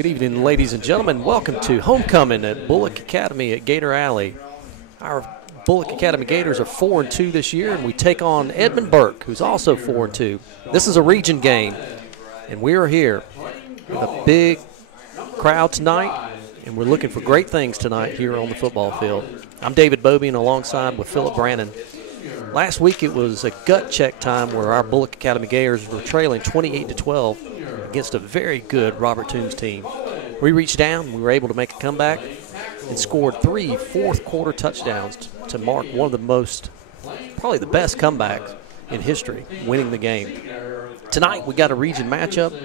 Good evening, ladies and gentlemen. Welcome to Homecoming at Bulloch Academy at Gator Alley. Our Bulloch Academy Gators are 4-2 this year, and we take on Edmund Burke, who's also 4-2. This is a region game, and we are here with a big crowd tonight, and we're looking for great things tonight here on the football field. I'm David Beaubien alongside with Phillip Brannen. Last week it was a gut check time where our Bulloch Academy Gators were trailing 28-12 against a very good Robert Toombs team. We reached down, we were able to make a comeback, and scored 3 fourth-quarter touchdowns to mark one of the most, probably the best comebacks in history, winning the game. Tonight we got a region matchup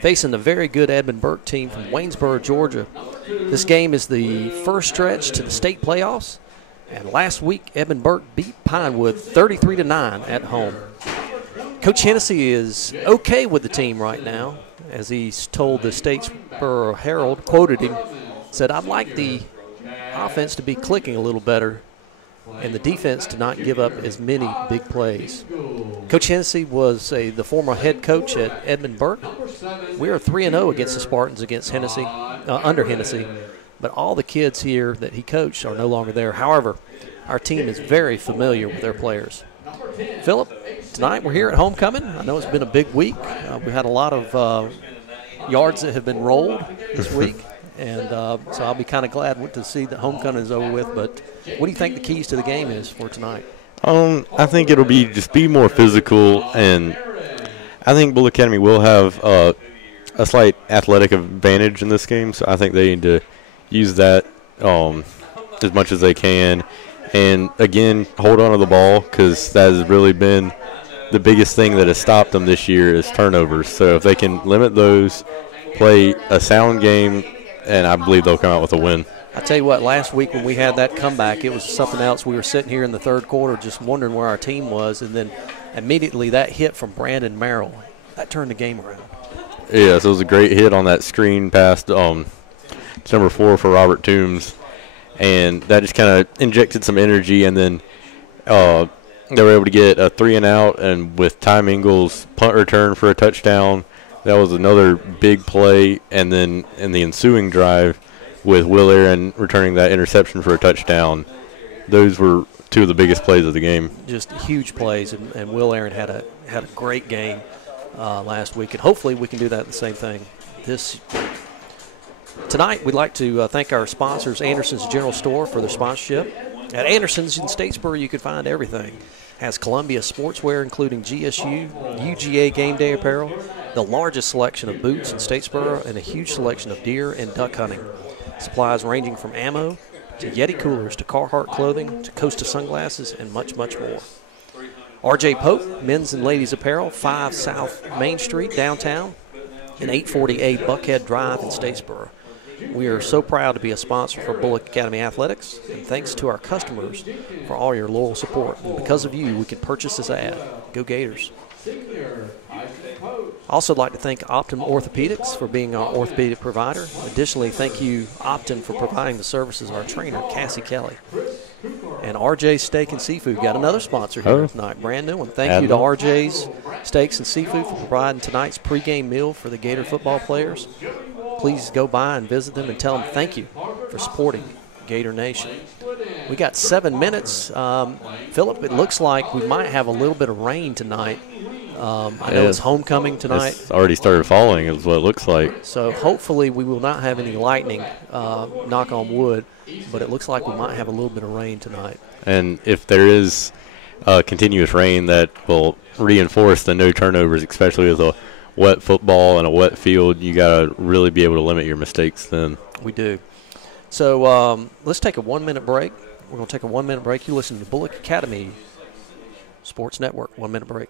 facing the very good Edmund Burke team from Waynesboro, Georgia. This game is the first stretch to the state playoffs, and last week Edmund Burke beat Pinewood 33-9 at home. Coach Hennessy is okay with the team right now, as he's told the Statesboro Herald, quoted him, said, "I'd like the offense to be clicking a little better and the defense to not give up as many big plays." Coach Hennessy was the former head coach at Edmund Burke. We are 3-0 against the Spartans against Hennessy, under Hennessy, but all the kids here that he coached are no longer there. However, our team is very familiar with their players. Phillip, tonight we're here at Homecoming. I know it's been a big week. We've had a lot of yards that have been rolled this week, and so I'll be kind of glad to see that Homecoming is over with. But what do you think the keys to the game is for tonight? I think it'll be just be more physical, and I think Bulloch Academy will have a slight athletic advantage in this game, so I think they need to use that as much as they can. And, again, hold on to the ball, because that has really been the biggest thing that has stopped them this year is turnovers. So if they can limit those, play a sound game, and I believe they'll come out with a win. I tell you what, last week when we had that comeback, it was something else. We were sitting here in the third quarter just wondering where our team was, and then immediately that hit from Brannen Merrill, that turned the game around. Yeah, so it was a great hit on that screen past number 4 for Robert Toombs. And that just kind of injected some energy, and then they were able to get a 3-and-out, and with Ty Mingle's punt return for a touchdown, that was another big play. And then in the ensuing drive with Will Aaron returning that interception for a touchdown, those were two of the biggest plays of the game. Just huge plays, and Will Aaron had a great game last week, and hopefully we can do that the same thing this Tonight, we'd like to thank our sponsors, Anderson's General Store, for their sponsorship. At Anderson's in Statesboro, you can find everything. Has Columbia sportswear, including GSU, UGA game day apparel, the largest selection of boots in Statesboro, and a huge selection of deer and duck hunting. Supplies ranging from ammo to Yeti coolers to Carhartt clothing to Costa sunglasses and much, much more. RJ Pope, men's and ladies apparel, 5 South Main Street, downtown, and 848 Buckhead Drive in Statesboro. We are so proud to be a sponsor for Bulloch Academy Athletics, and thanks to our customers for all your loyal support. And because of you, we can purchase this ad. Go Gators. Also like to thank Optum Orthopedics for being our orthopedic provider. Additionally, thank you, Optum, for providing the services of our trainer, Cassie Kelly. And RJ's Steak and Seafood got another sponsor here tonight, brand new one. Thank you to RJ's Steaks and Seafood for providing tonight's pregame meal for the Gator football players. Please go by and visit them and tell them thank you for supporting Gator Nation. We got 7 minutes. Phillip, it looks like we might have a little bit of rain tonight. I know it's homecoming tonight. It's already started falling is what it looks like. So hopefully we will not have any lightning, knock on wood, but it looks like we might have a little bit of rain tonight. And if there is continuous rain, that will reinforce the no turnovers, especially with a wet football and a wet field. You got to really be able to limit your mistakes then. We do. So let's take a 1-minute break. We're going to take a 1-minute break. You listen to Bulloch Academy Sports Network. 1-minute break.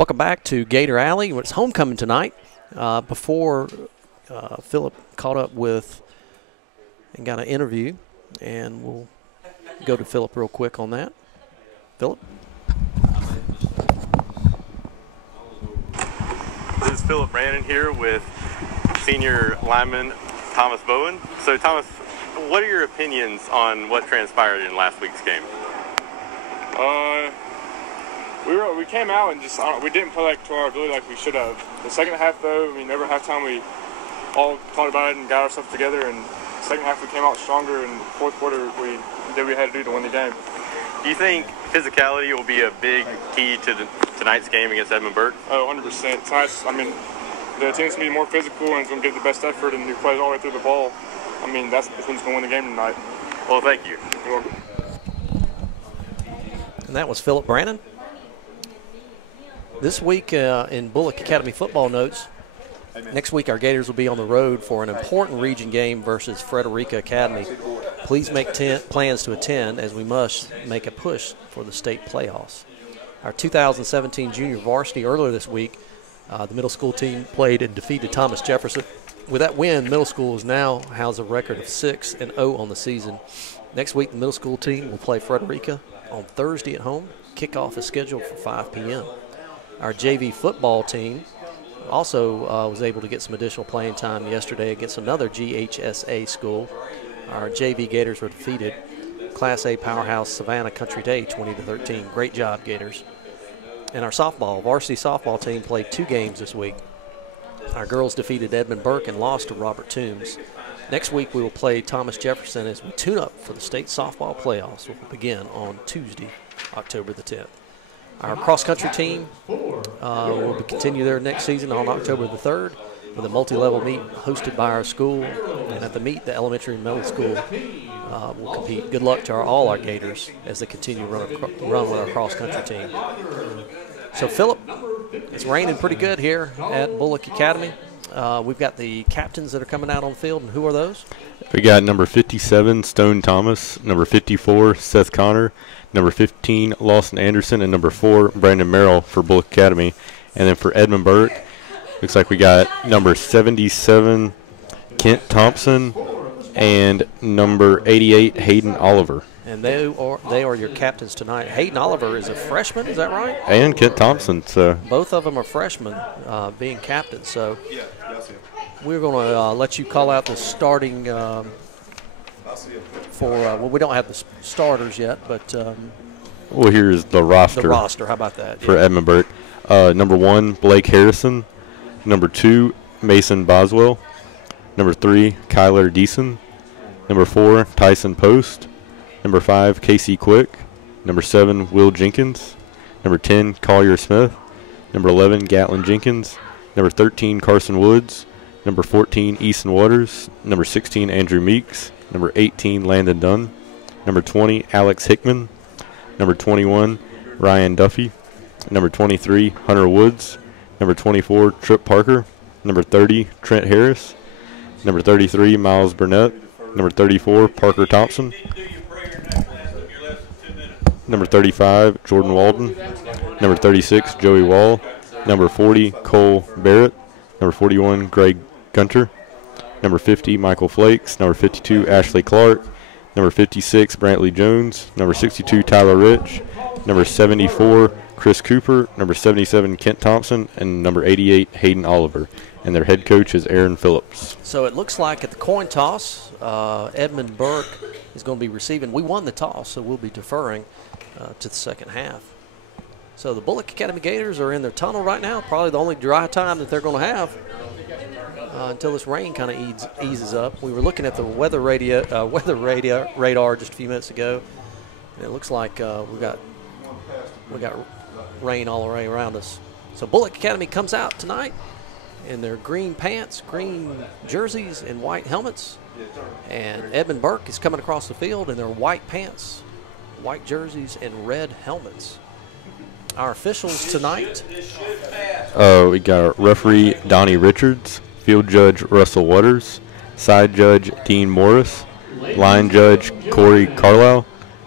Welcome back to Gator Alley. It's homecoming tonight. Before Phillip caught up with and got an interview, and we'll go to Phillip real quick on that. Phillip? This is Phillip Brannen here with senior lineman Thomas Bowen. So Thomas, what are your opinions on what transpired in last week's game? We came out and just we didn't play to our ability like we should have. The second half, though, every halftime we all talked about it and got ourselves together. And the second half we came out stronger. And fourth quarter we did what we had to do to win the game. Do you think physicality will be a big key to tonight's game against Edmund Burke? Oh, 100%. Tonight's, the team's going to be more physical and it's going to give the best effort and do plays all the way through the ball. That's the team's going to win the game tonight. Well, thank you. You're welcome. And that was Phillip Brannen. This week in Bulloch Academy football notes, next week our Gators will be on the road for an important region game versus Frederica Academy. Please make plans to attend, as we must make a push for the state playoffs. Our 2017 junior varsity earlier this week, the middle school team played and defeated Thomas Jefferson. With that win, middle school is now has a record of 6-0 on the season. Next week, the middle school team will play Frederica on Thursday at home. Kickoff is scheduled for 5 p.m. Our JV football team also was able to get some additional playing time yesterday against another GHSA school. Our JV Gators were defeated Class A powerhouse Savannah Country Day 20-13. Great job, Gators. And our varsity softball team played 2 games this week. Our girls defeated Edmund Burke and lost to Robert Toombs. Next week we will play Thomas Jefferson as we tune up for the state softball playoffs, which will begin on Tuesday, October the 10th. Our cross-country team will continue their next season on October the 3rd with a multi-level meet hosted by our school. And at the meet, the elementary and middle school will compete. Good luck to all our Gators as they continue to run with our cross-country team. So, Phillip, it's raining pretty good here at Bulloch Academy. We've got the captains that are coming out on the field, and who are those? We got number 57, Stone Thomas, number 54, Seth Connor, number 15, Lawson Anderson, and number 4, Brandon Merrill for Bulloch Academy. And then for Edmund Burke, looks like we got number 77, Kent Thompson, and number 88, Hayden Oliver. And they are your captains tonight. Hayden Oliver is a freshman, is that right? And Kent Thompson. So both of them are freshmen being captains. So we're going to let you call out the starting well, we don't have the starters yet, but well, here's the roster. The roster, how about that? For Edmund Burke. Number 1, Blake Harrison. Number 2, Mason Boswell. Number 3, Kyler Deason. Number 4, Tyson Post. Number 5, Casey Quick. Number 7, Will Jenkins. Number 10, Collier Smith. Number 11, Gatlin Jenkins. Number 13, Carson Woods. Number 14, Easton Waters. Number 16, Andrew Meeks. Number 18, Landon Dunn. Number 20, Alex Hickman. Number 21, Ryan Duffy. Number 23, Hunter Woods. Number 24, Trip Parker. Number 30, Trent Harris. Number 33, Miles Burnett. Number 34, Parker Thompson. Number 35, Jordan Walden. Number 36, Joey Wall. Number 40, Cole Barrett. Number 41, Greg Gunter. Number 50, Michael Flakes. Number 52, Ashley Clark. Number 56, Brantley Jones. Number 62, Tyler Rich. Number 74, Chris Cooper. Number 77, Kent Thompson. And number 88, Hayden Oliver. And their head coach is Aaron Phillips. So it looks like at the coin toss, Edmund Burke is going to be receiving. We won the toss, so we'll be deferring to the second half. So the Bulloch Academy Gators are in their tunnel right now, probably the only dry time that they're going to have until this rain kind of eases up. We were looking at the weather radar just a few minutes ago, and it looks like we got rain all the way around us. So Bulloch Academy comes out tonight in their green pants, green jerseys, and white helmets. And Edmund Burke is coming across the field in their white pants, white jerseys, and red helmets. Our officials tonight. We got referee Donnie Richards, field judge Russell Waters, side judge Dean Morris, line judge Corey Carlisle,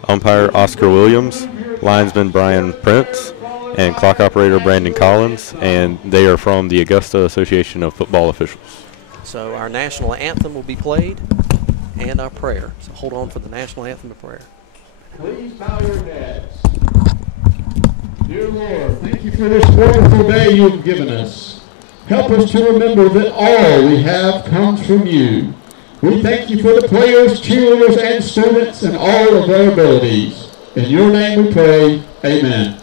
umpire Oscar Williams, linesman Brian Prince, and clock operator Brandon Collins, and they are from the Augusta Association of Football Officials. So our national anthem will be played and our prayer. So hold on for the national anthem and prayer. Please bow your heads. Dear Lord, thank you for this wonderful day you have given us. Help us to remember that all we have comes from you. We thank you for the players, cheerleaders, and students and all of their abilities. In your name we pray, amen.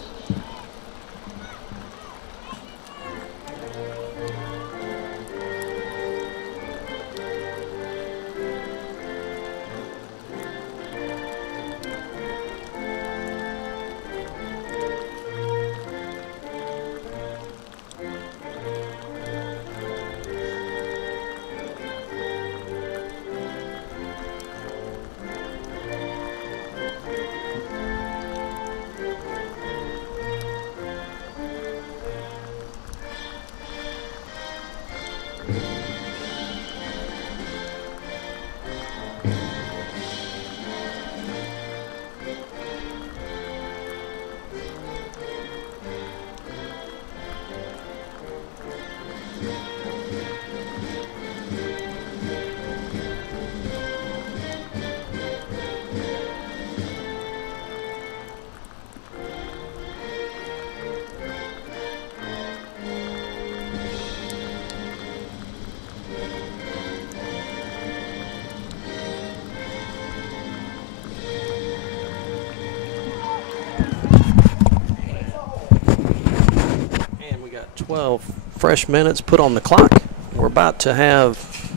And we got 12 fresh minutes put on the clock. We're about to have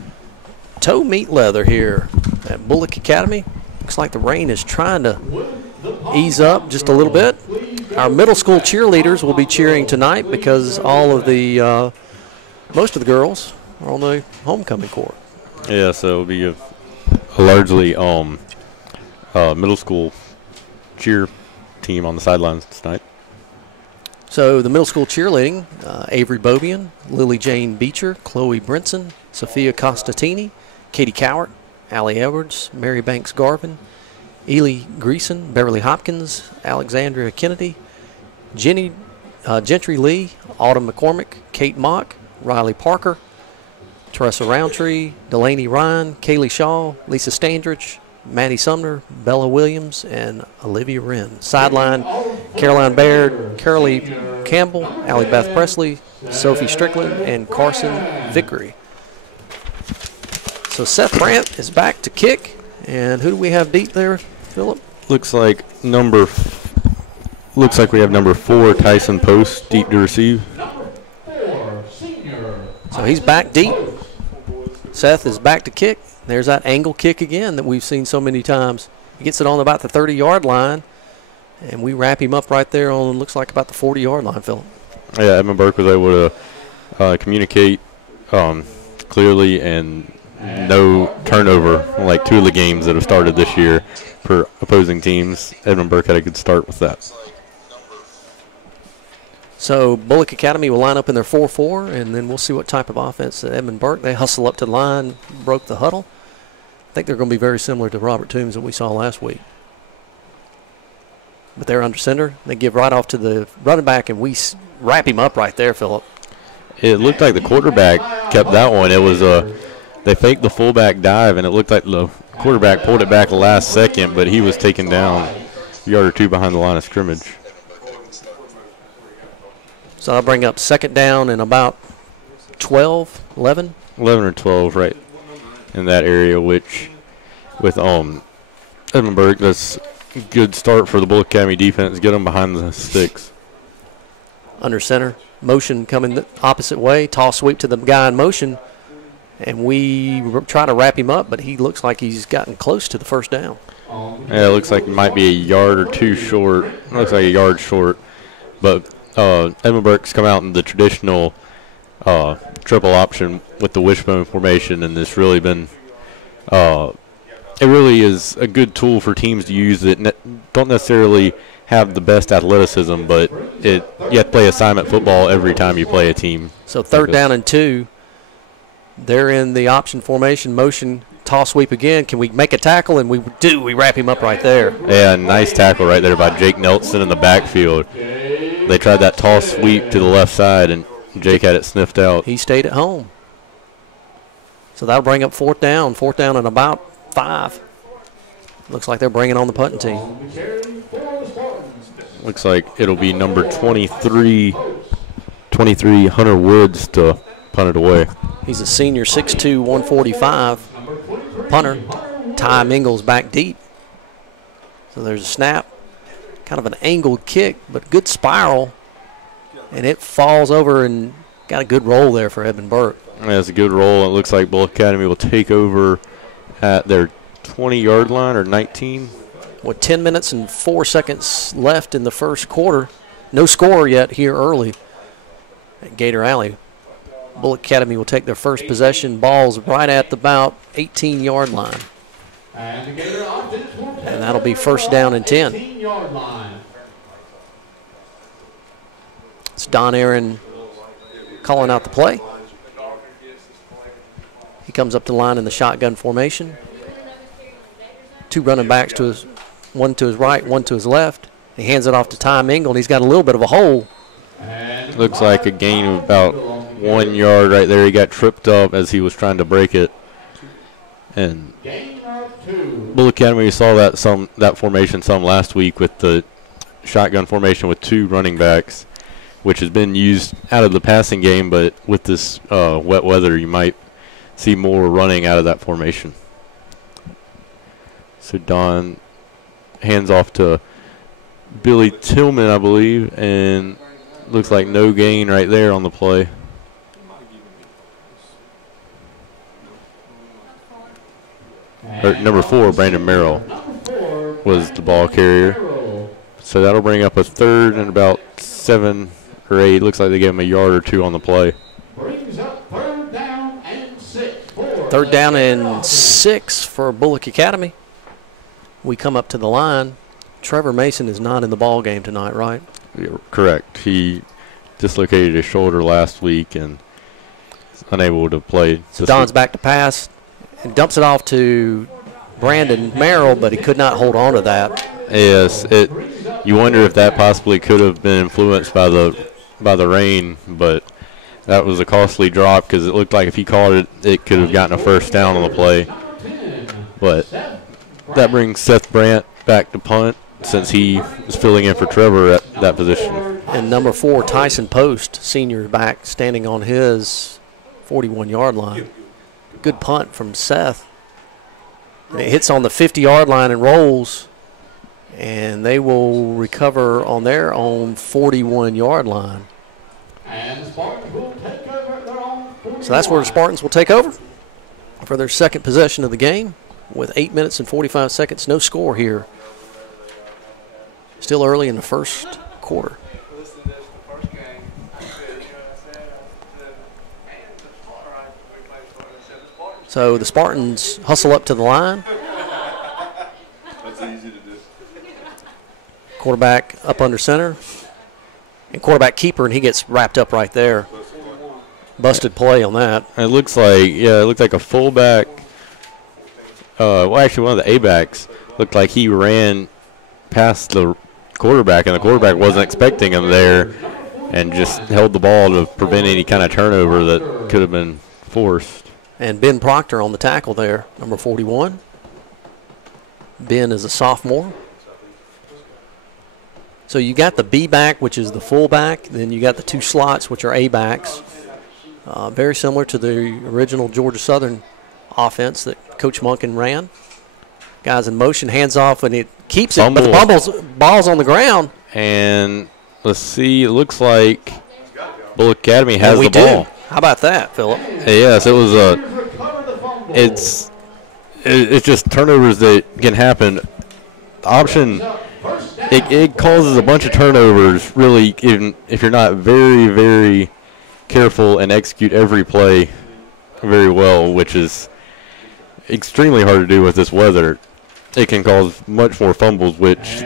toe meat leather here at Bulloch Academy. Looks like the rain is trying to ease up just a little bit. Our middle school cheerleaders will be cheering tonight because all of the most of the girls are on the homecoming court. Yeah, so it'll be a largely middle school cheer team on the sidelines tonight. So the middle school cheerleading, Avery Beaubien, Lily Jane Beecher, Chloe Brinson, Sophia Costatini, Katie Cowart, Allie Edwards, Mary Banks Garvin, Ely Greason, Beverly Hopkins, Alexandria Kennedy, Gentry Lee, Autumn McCormick, Kate Mock, Riley Parker, Teresa Roundtree, Delaney Ryan, Kaylee Shaw, Lisa Standridge, Maddie Sumner, Bella Williams, and Olivia Wren. Sideline, Caroline Baird, Carolee Campbell, Allie Beth Presley, Sophie Strickland, and Carson Vickery. So Seth Brandt is back to kick. And who do we have deep there, Phillip? Looks like we have number 4, Tyson Post, deep to receive. So he's back deep. Seth is back to kick. There's that angle kick again that we've seen so many times. He gets it on about the 30-yard line, and we wrap him up right there on, looks like about the 40-yard line, Phillip. Yeah, Edmund Burke was able to communicate clearly and no turnover, like 2 of the games that have started this year for opposing teams. Edmund Burke had a good start with that. So Bulloch Academy will line up in their 4-4, and then we'll see what type of offense that Edmund Burke. They hustle up to the line, broke the huddle. I think they're going to be very similar to Robert Toombs that we saw last week. But they're under center. They give right off to the running back, and we wrap him up right there, Phillip. It looked like the quarterback kept that one. It was they faked the fullback dive, and it looked like the quarterback pulled it back the last second, but he was taken down a yard or 2 behind the line of scrimmage. So I'll bring up second down in about 12, 11. 11 or 12, right in that area, which with Edmund Burke, that's a good start for the Bulloch Academy defense. Get them behind the sticks. Under center, motion coming the opposite way, toss sweep to the guy in motion, and we try to wrap him up, but he looks like he's gotten close to the first down. Yeah, it looks like it might be a yard or 2 short. It looks like a yard short, but Edmund Burke's come out in the traditional triple option with the wishbone formation, and it's really been it really is a good tool for teams to use that don't necessarily have the best athleticism, but you have to play assignment football every time you play a team. So third down and 2. They're in the option formation, motion, toss sweep again. Can we make a tackle? And we do. We wrap him up right there. Yeah, nice tackle right there by Jake Nelson in the backfield. They tried that toss sweep to the left side, and Jake had it sniffed out. He stayed at home. So that'll bring up fourth down and about 5. Looks like they're bringing on the punting team. Looks like it'll be number 23 Hunter Woods to punt it away. He's a senior, 6'2", 145. Punter. Ty Mingles back deep. So there's a snap. Kind of an angled kick, but good spiral. And it falls over and got a good roll there for Edmund Burke. That's a good roll. It looks like Bulloch Academy will take over at their 20-yard line or 19. With 10 minutes and 4 seconds left in the first quarter. No score yet here early at Gator Alley. Bulloch Academy will take their first possession. Ball's right at the about 18-yard line. And that'll be first down and 10. It's Don Aaron calling out the play. He comes up the line in the shotgun formation. 2 running backs, one to his right, one to his left. He hands it off to Ty Mingle, and he's got a little bit of a hole. Looks like a gain of about 1 yard right there. He got tripped up as he was trying to break it. And Bulloch Academy saw that formation some last week with the shotgun formation with 2 running backs, which has been used out of the passing game, but with this wet weather, you might see more running out of that formation. So Don hands off to Billy Tillman, I believe, and looks like no gain right there on the play. Number 4, Brandon Merrill, was the ball carrier. So that'll bring up a 3rd and about 7 or 8. Looks like they gave him a yard or 2 on the play. Brings up 3rd down and 6. 3rd down and 6 for Bulloch Academy. We come up to the line. Trevor Mason is not in the ball game tonight, right? Yeah, correct. He dislocated his shoulder last week and is unable to play. So Don's back to pass and dumps it off to Brandon Merrill, but he could not hold on to that. Yes, you wonder if that possibly could have been influenced by the rain, but that was a costly drop because it looked like if he caught it, it could have gotten a first down on the play. But that brings Seth Brandt back to punt since he was filling in for Trevor at that position. And number 4, Tyson Post, senior back, standing on his 41-yard line. Good punt from Seth. And it hits on the 50-yard line and rolls. And they will recover on their own 41-yard line. So that's where the Spartans will take over for their second possession of the game with 8 minutes and 45 seconds. No score here. Still early in the first quarter. So the Spartans hustle up to the line. That's easy to do. Quarterback up under center. And quarterback keeper, and he gets wrapped up right there. Busted play on that. It looks like a fullback. Well, actually, one of the A-backs looked like he ran past the quarterback, and the quarterback wasn't expecting him there and just held the ball to prevent any kind of turnover that could have been forced. And Ben Proctor on the tackle there, number 41. Ben is a sophomore. So you got the B-back, which is the fullback. Then you got the 2 slots, which are A-backs. Very similar to the original Georgia Southern offense that Coach Monken ran. Guys in motion, hands off, and it keeps it, but the ball's on the ground. And let's see, it looks like Bulloch Academy has the ball. How about that, Phillip? Yes, it was it's just turnovers that can happen. The option, it causes a bunch of turnovers, really, even if you're not very, very careful and execute every play very well, which is extremely hard to do with this weather. It can cause much more fumbles, which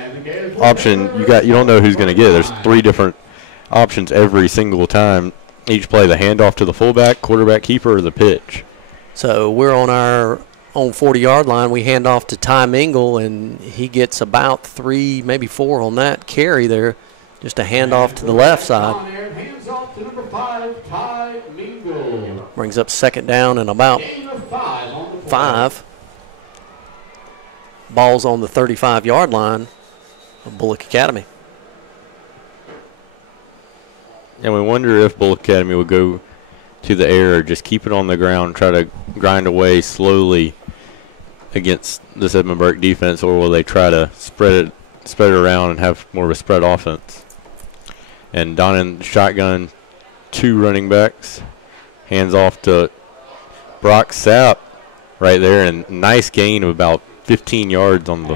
option you don't know who's going to get. There's 3 different options every single time. Each play, the handoff to the fullback, quarterback keeper, or the pitch. So we're on our own 40-yard line. We hand off to Ty Mingle, and he gets about 3, maybe 4 on that carry there. Just a handoff to the left side. Hands off to number 5, Ty Mingle. Brings up second down and about Gain of 5 on the play. 5. Ball's on the 35-yard line of Bulloch Academy. And we wonder if Bulloch Academy will go to the air or just keep it on the ground, try to grind away slowly against this Edmund Burke defense, or will they try to spread it around and have more of a spread offense? And Don in shotgun, 2 running backs. Hands off to Brock Sapp right there, and nice gain of about 15 yards on the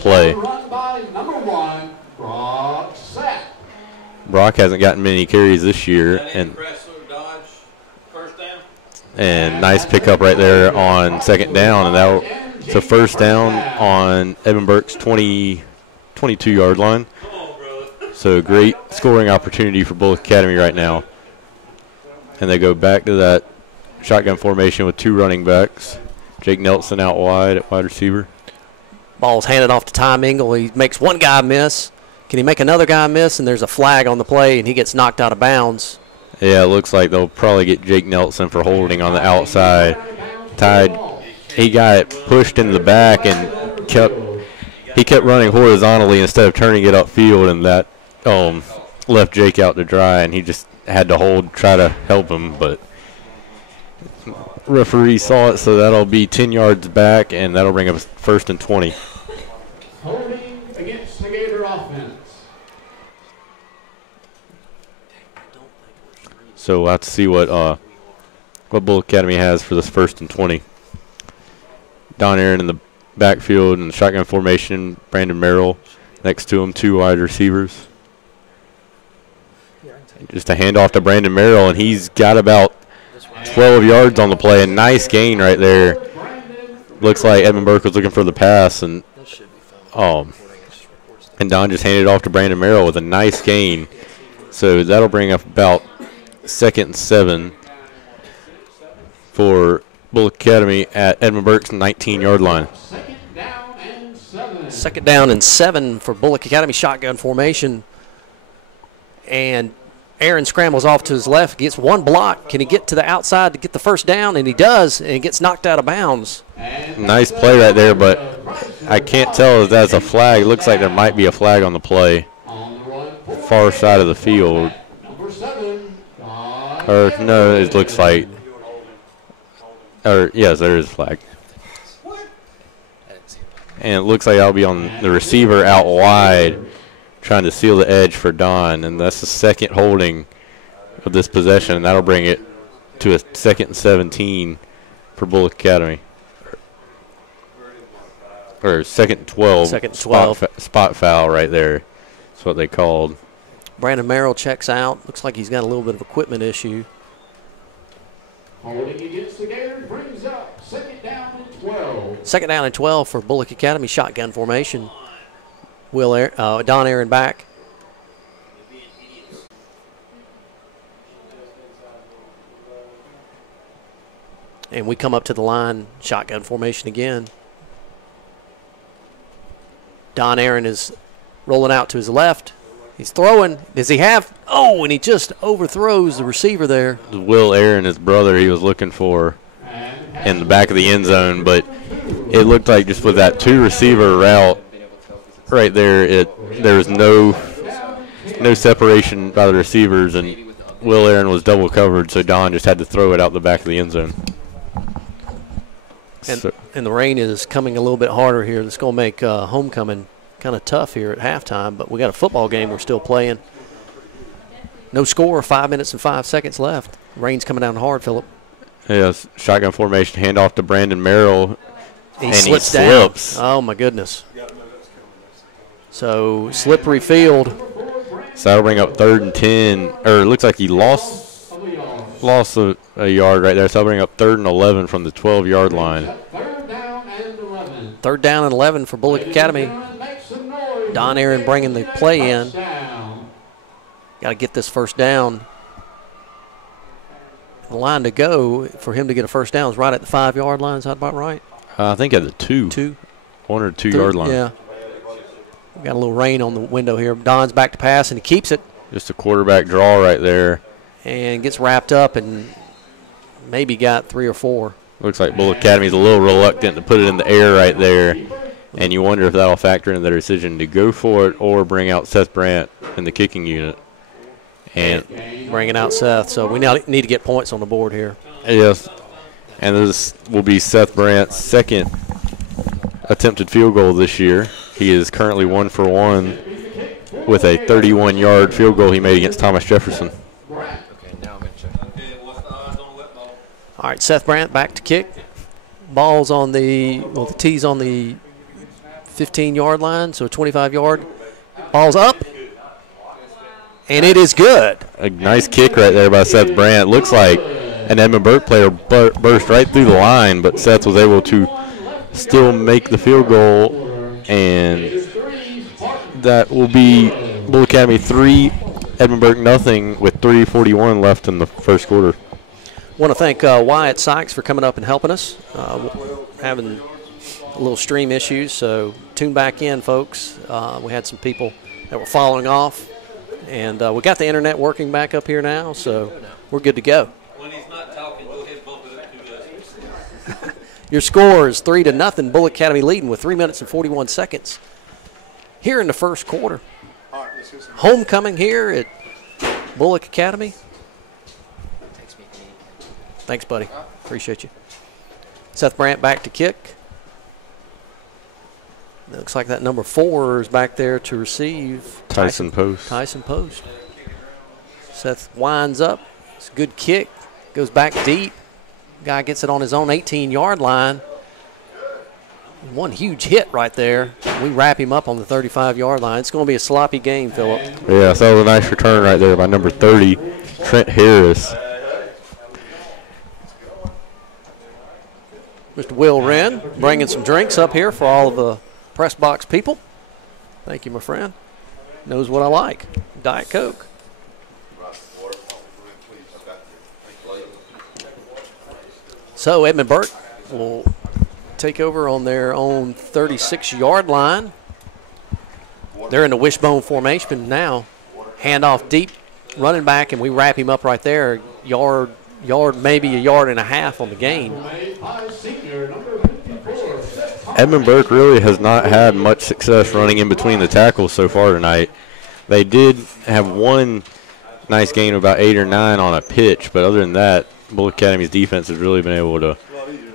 play. Run by number 1, Brock Sapp. Brock hasn't gotten many carries this year, and nice pickup right there on second down, and it's a first down on Edmund Burke's 22-yard line. So great scoring opportunity for Bulloch Academy right now. And they go back to that shotgun formation with 2 running backs. Jake Nelson out wide at wide receiver. Ball's handed off to Ty Mingle. He makes one guy miss. Can he make another guy miss? And there's a flag on the play, and he gets knocked out of bounds. Yeah, it looks like they'll probably get Jake Nelson for holding on the outside. He got pushed into the back and kept running horizontally instead of turning it upfield, and that left Jake out to dry, and he just had to hold, try to help him, but referee saw it, so that'll be 10 yards back, and that'll bring up 1st and 20. Holding against the Gator offense. So we'll have to see what Bulloch Academy has for this 1st and 20. Don Aaron in the backfield in the shotgun formation. Brandon Merrill next to him, 2 wide receivers. Just a handoff to Brandon Merrill, and he's got about 12 yards on the play. A nice gain right there. Looks like Edmund Burke was looking for the pass, and Don just handed it off to Brandon Merrill with a nice gain. So that'll bring up about 2nd and 7 for Bulloch Academy at Edmund Burke's 19-yard line. 2nd down and 7 for Bulloch Academy. Shotgun formation. And Aaron scrambles off to his left, gets one block. Can he get to the outside to get the first down? And he does, and gets knocked out of bounds. Nice play right there, but I can't tell if that's a flag. It looks like there might be a flag on the play. Far side of the field. Or, no, it looks like. Or, yes, there is a flag. And it looks like I'll be on the receiver out wide, trying to seal the edge for Don, and that's the second holding of this possession, and that'll bring it to a 2nd and 17 for Bulloch Academy. Or 2nd and 12. 2nd and 12. Spot foul right there. That's what they called. Brandon Merrill checks out. Looks like he's got a little bit of equipment issue. Holding against the Gators brings up 2nd down and 12. 2nd down and 12 for Bulloch Academy. Shotgun formation. Don Aaron back. And we come up to the line, shotgun formation again. Don Aaron is rolling out to his left. He's throwing. Does he have? Oh, and he just overthrows the receiver there. Will Aaron, his brother, he was looking for in the back of the end zone, but it looked like just with that 2-receiver route right there, there was no separation by the receivers, and Will Aaron was double covered, so Don just had to throw it out the back of the end zone. And the rain is coming a little bit harder here. That's going to make homecoming kind of tough here at halftime, but we got a football game we're still playing. No score, 5 minutes and 5 seconds left. Rain's coming down hard, Phillip. Yes, shotgun formation, handoff to Brandon Merrill, and he slips. Oh, my goodness. So, slippery field. So that'll bring up 3rd and 10. Or it looks like he lost a yard right there. So that'll bring up 3rd and 11 from the 12-yard line. 3rd down and 11 for Bulloch Academy. Don Aaron bringing the play in. Got to get this first down. The line to go for him to get a first down is right at the 5-yard line. Is that about right? I think at the 2. 1 or 2 yard line. Yeah. Got a little rain on the window here. Don's back to pass, and he keeps it. Just a quarterback draw right there. And gets wrapped up and maybe got 3 or 4. Looks like Bulloch Academy's a little reluctant to put it in the air right there. And you wonder if that'll factor into their decision to go for it or bring out Seth Brandt in the kicking unit. And bringing out Seth. So we now need to get points on the board here. Yes. And this will be Seth Brandt's second attempted field goal this year. He is currently 1 for 1 with a 31-yard field goal he made against Thomas Jefferson. All right, Seth Brandt back to kick. Ball's on the tee's on the 15-yard line, so 25-yard. Ball's up, and it is good. A nice kick right there by Seth Brandt. Looks like an Edmund Burke player burst right through the line, but Seth was able to still make the field goal, and that will be Bulloch Academy 3, Edmund Burke nothing, with 3:41 left in the first quarter. Want to thank Wyatt Sikes for coming up and helping us. Having a little stream issues, so tune back in, folks. We had some people that were falling off, and we got the internet working back up here now, so we're good to go. When he's not talking, go ahead and bump it up to us. Your score is 3-0. Bulloch Academy leading with 3 minutes and 41 seconds here in the first quarter. Homecoming here at Bulloch Academy. Thanks, buddy. Appreciate you. Seth Brandt back to kick. It looks like that number 4 is back there to receive. Tyson Post. Tyson Post. Seth winds up. It's a good kick. Goes back deep. Guy gets it on his own 18-yard line. One huge hit right there. We wrap him up on the 35-yard line. It's going to be a sloppy game, Phillip. Yeah, so that was a nice return right there by number 30, Trent Harris. Mr. Will Wren bringing some drinks up here for all of the press box people. Thank you, my friend. Knows what I like. Diet Coke. So Edmund Burke will take over on their own 36-yard line. They're in the wishbone formation now. Handoff deep, running back, and we wrap him up right there. Yard, maybe a yard and a half on the gain. Edmund Burke really has not had much success running in between the tackles so far tonight. They did have one nice gain of about 8 or 9 on a pitch, but other than that, Bulloch Academy's defense has really been able to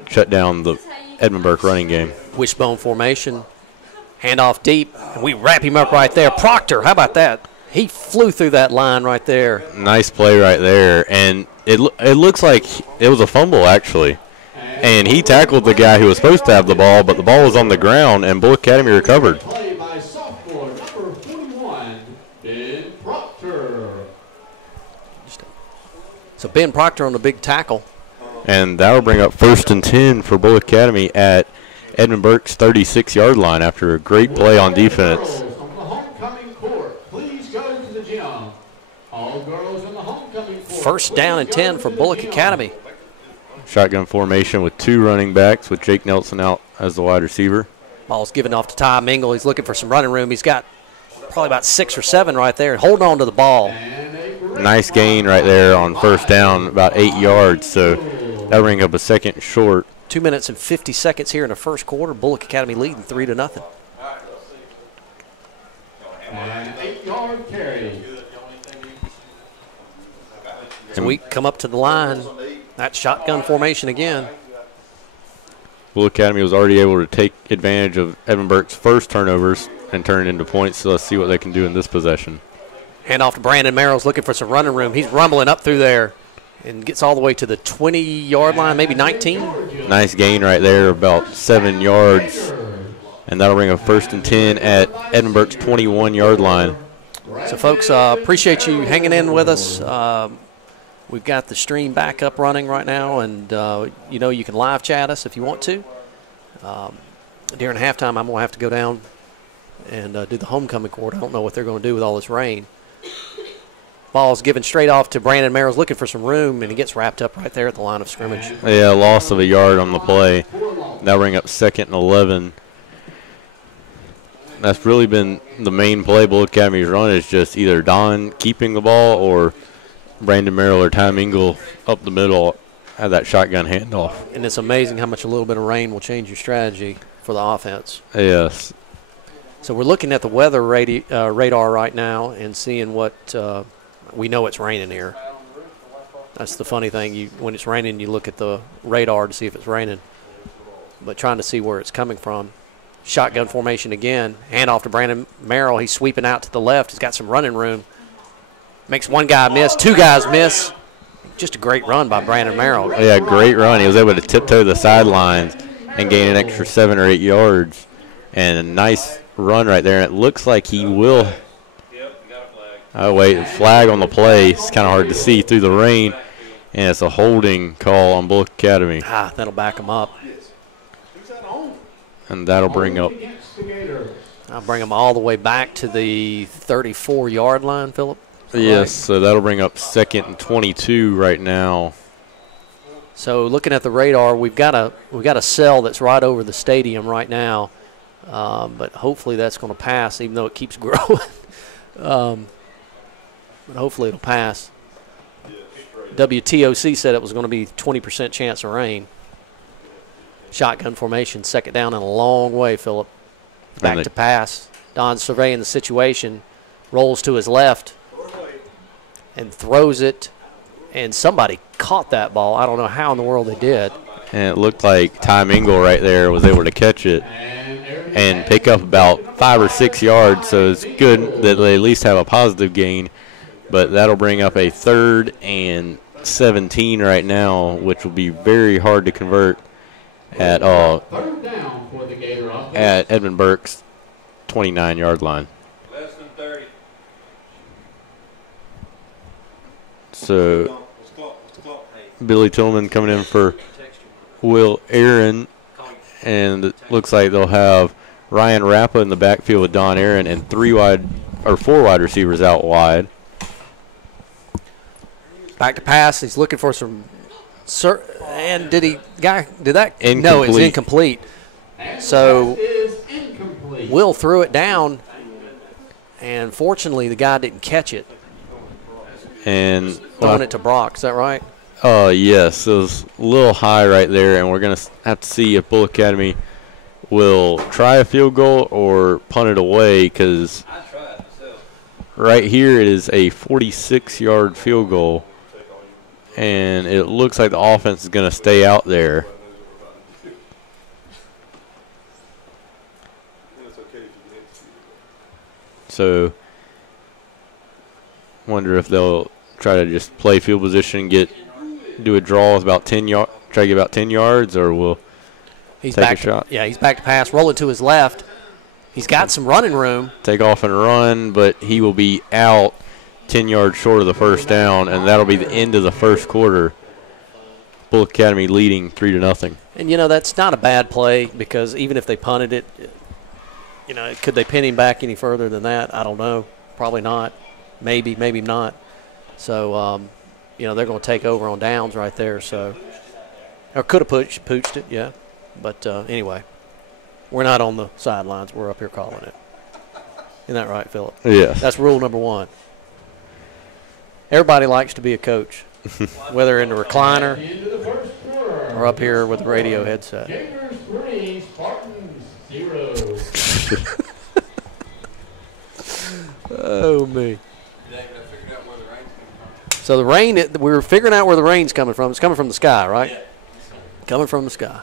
shut down the Edmund Burke running game. Wishbone formation, handoff deep, and we wrap him up right there. Proctor, how about that? He flew through that line right there. Nice play right there, and it looks like it was a fumble actually. And he tackled the guy who was supposed to have the ball, but the ball was on the ground, and Bulloch Academy recovered. Play by sophomore number 41, Ben Proctor. So Ben Proctor on the big tackle. And that will bring up 1st and 10 for Bulloch Academy at Edmund Burke's 36-yard line after a great play on defense. On the homecoming court, please go to the gym. All girls in the homecoming court. 1st down and 10 for Bulloch Academy. Shotgun formation with 2 running backs with Jake Nelson out as the wide receiver. Ball's given off to Ty Mingle. He's looking for some running room. He's got probably about 6 or 7 right there. Holding on to the ball. Nice gain right there on 1st down, about 8 yards. So that'll bring up a 2nd short. 2 minutes and 50 seconds here in the first quarter. Bulloch Academy leading 3-0. And 8-yard carry. So we come up to the line. That shotgun formation again. Bulloch Academy was already able to take advantage of Edmund Burke's first turnovers and turn it into points, so let's see what they can do in this possession. Hand off to Brandon Merrill's looking for some running room. He's rumbling up through there and gets all the way to the 20-yard line, maybe 19. Nice gain right there, about 7 yards. And that'll bring a 1st and 10 at Edmund Burke's 21-yard line. So, folks, appreciate you hanging in with us. We've got the stream back up running right now, and, you can live chat us if you want to. During halftime, I'm going to have to go down and do the homecoming court. I don't know what they're going to do with all this rain. Ball's given straight off to Brandon Merrill's looking for some room, and he gets wrapped up right there at the line of scrimmage. Yeah, loss of a yard on the play. That'll bring up 2nd and 11. that's really been the main play Bulloch Academy's run, is just either Don keeping the ball or Brandon Merrill or Ty Mingle up the middle, have that shotgun handoff. And it's amazing how much a little bit of rain will change your strategy for the offense. Yes. So we're looking at the weather radar right now and seeing what we know it's raining here. That's the funny thing. When it's raining, you look at the radar to see if it's raining. But trying to see where it's coming from. Shotgun formation again. Handoff to Brandon Merrill. He's sweeping out to the left. He's got some running room. Makes one guy miss. Two guys miss. Just a great run by Brandon Merrill. Yeah, great run. He was able to tiptoe the sidelines and gain an extra 7 or 8 yards. And a nice run right there. And it looks like he will. Oh, wait. Flag on the play. It's kind of hard to see through the rain. And it's a holding call on Bulloch Academy. That'll back him up. And that'll bring up. I'll bring him all the way back to the 34-yard line, Phillip. Yes, so that'll bring up 2nd and 22 right now. So looking at the radar, we've got a cell that's right over the stadium right now, but hopefully that's going to pass, even though it keeps growing. But hopefully it'll pass. WTOC said it was going to be 20% chance of rain. Shotgun formation, 2nd down and a long way, Phillip. Back to pass. Don surveying the situation, rolls to his left and throws it, and somebody caught that ball. I don't know how in the world they did. And it looked like Ty Mingle right there was able to catch it and pick up about 5 or 6 yards, so it's good that they at least have a positive gain. But that'll bring up a 3rd and 17 right now, which will be very hard to convert at Edmund Burke's 29-yard line. Less than 30. So Billy Tillman coming in for Will Aaron, and it looks like they'll have Ryan Rappa in the backfield with Don Aaron and 4 wide receivers out wide. Back to pass. He's looking for some. And did that? Incomplete. No, it's incomplete. So Will threw it down, and fortunately the guy didn't catch it. And throwing it to Brock. Is that right? Yes, it was a little high right there, and we're going to have to see if Bulloch Academy will try a field goal or punt it away, because right here it is a 46-yard field goal. And it looks like the offense is going to stay out there. So, wonder if they'll try to just play field position, do a draw with about 10 yards, try to get about 10 yards, or will take a shot. He's back to pass, rolling to his left. He's got some running room. Take off and run, but he will be out 10 yards short of the first down, and that'll be the end of the first quarter. Bulloch Academy leading 3-0. And, that's not a bad play, because even if they punted it, could they pin him back any further than that? I don't know. Probably not. Maybe not. So, they're going to take over on downs right there. So, or could have pooched it, yeah. But anyway, we're not on the sidelines. We're up here calling it. Isn't that right, Phillip? Yeah. That's rule number 1. Everybody likes to be a coach, whether in the recliner or up here with a radio headset. Gators 3, Spartans 0. Oh, me. So the rain, we're figuring out where the rain's coming from. It's coming from the sky, right? Coming from the sky.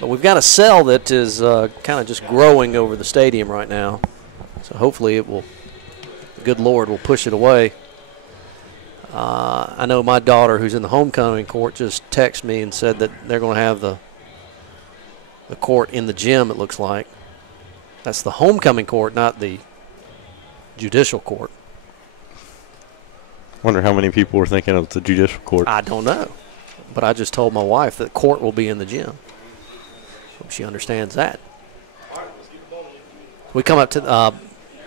But we've got a cell that is kind of just growing over the stadium right now. So hopefully the good Lord will push it away. I know my daughter, who's in the homecoming court, just texted me and said that they're going to have the court in the gym, it looks like. That's the homecoming court, not the judicial court. Wonder how many people were thinking of the judicial court. I don't know. But I just told my wife that court will be in the gym. Hope she understands that. We come up to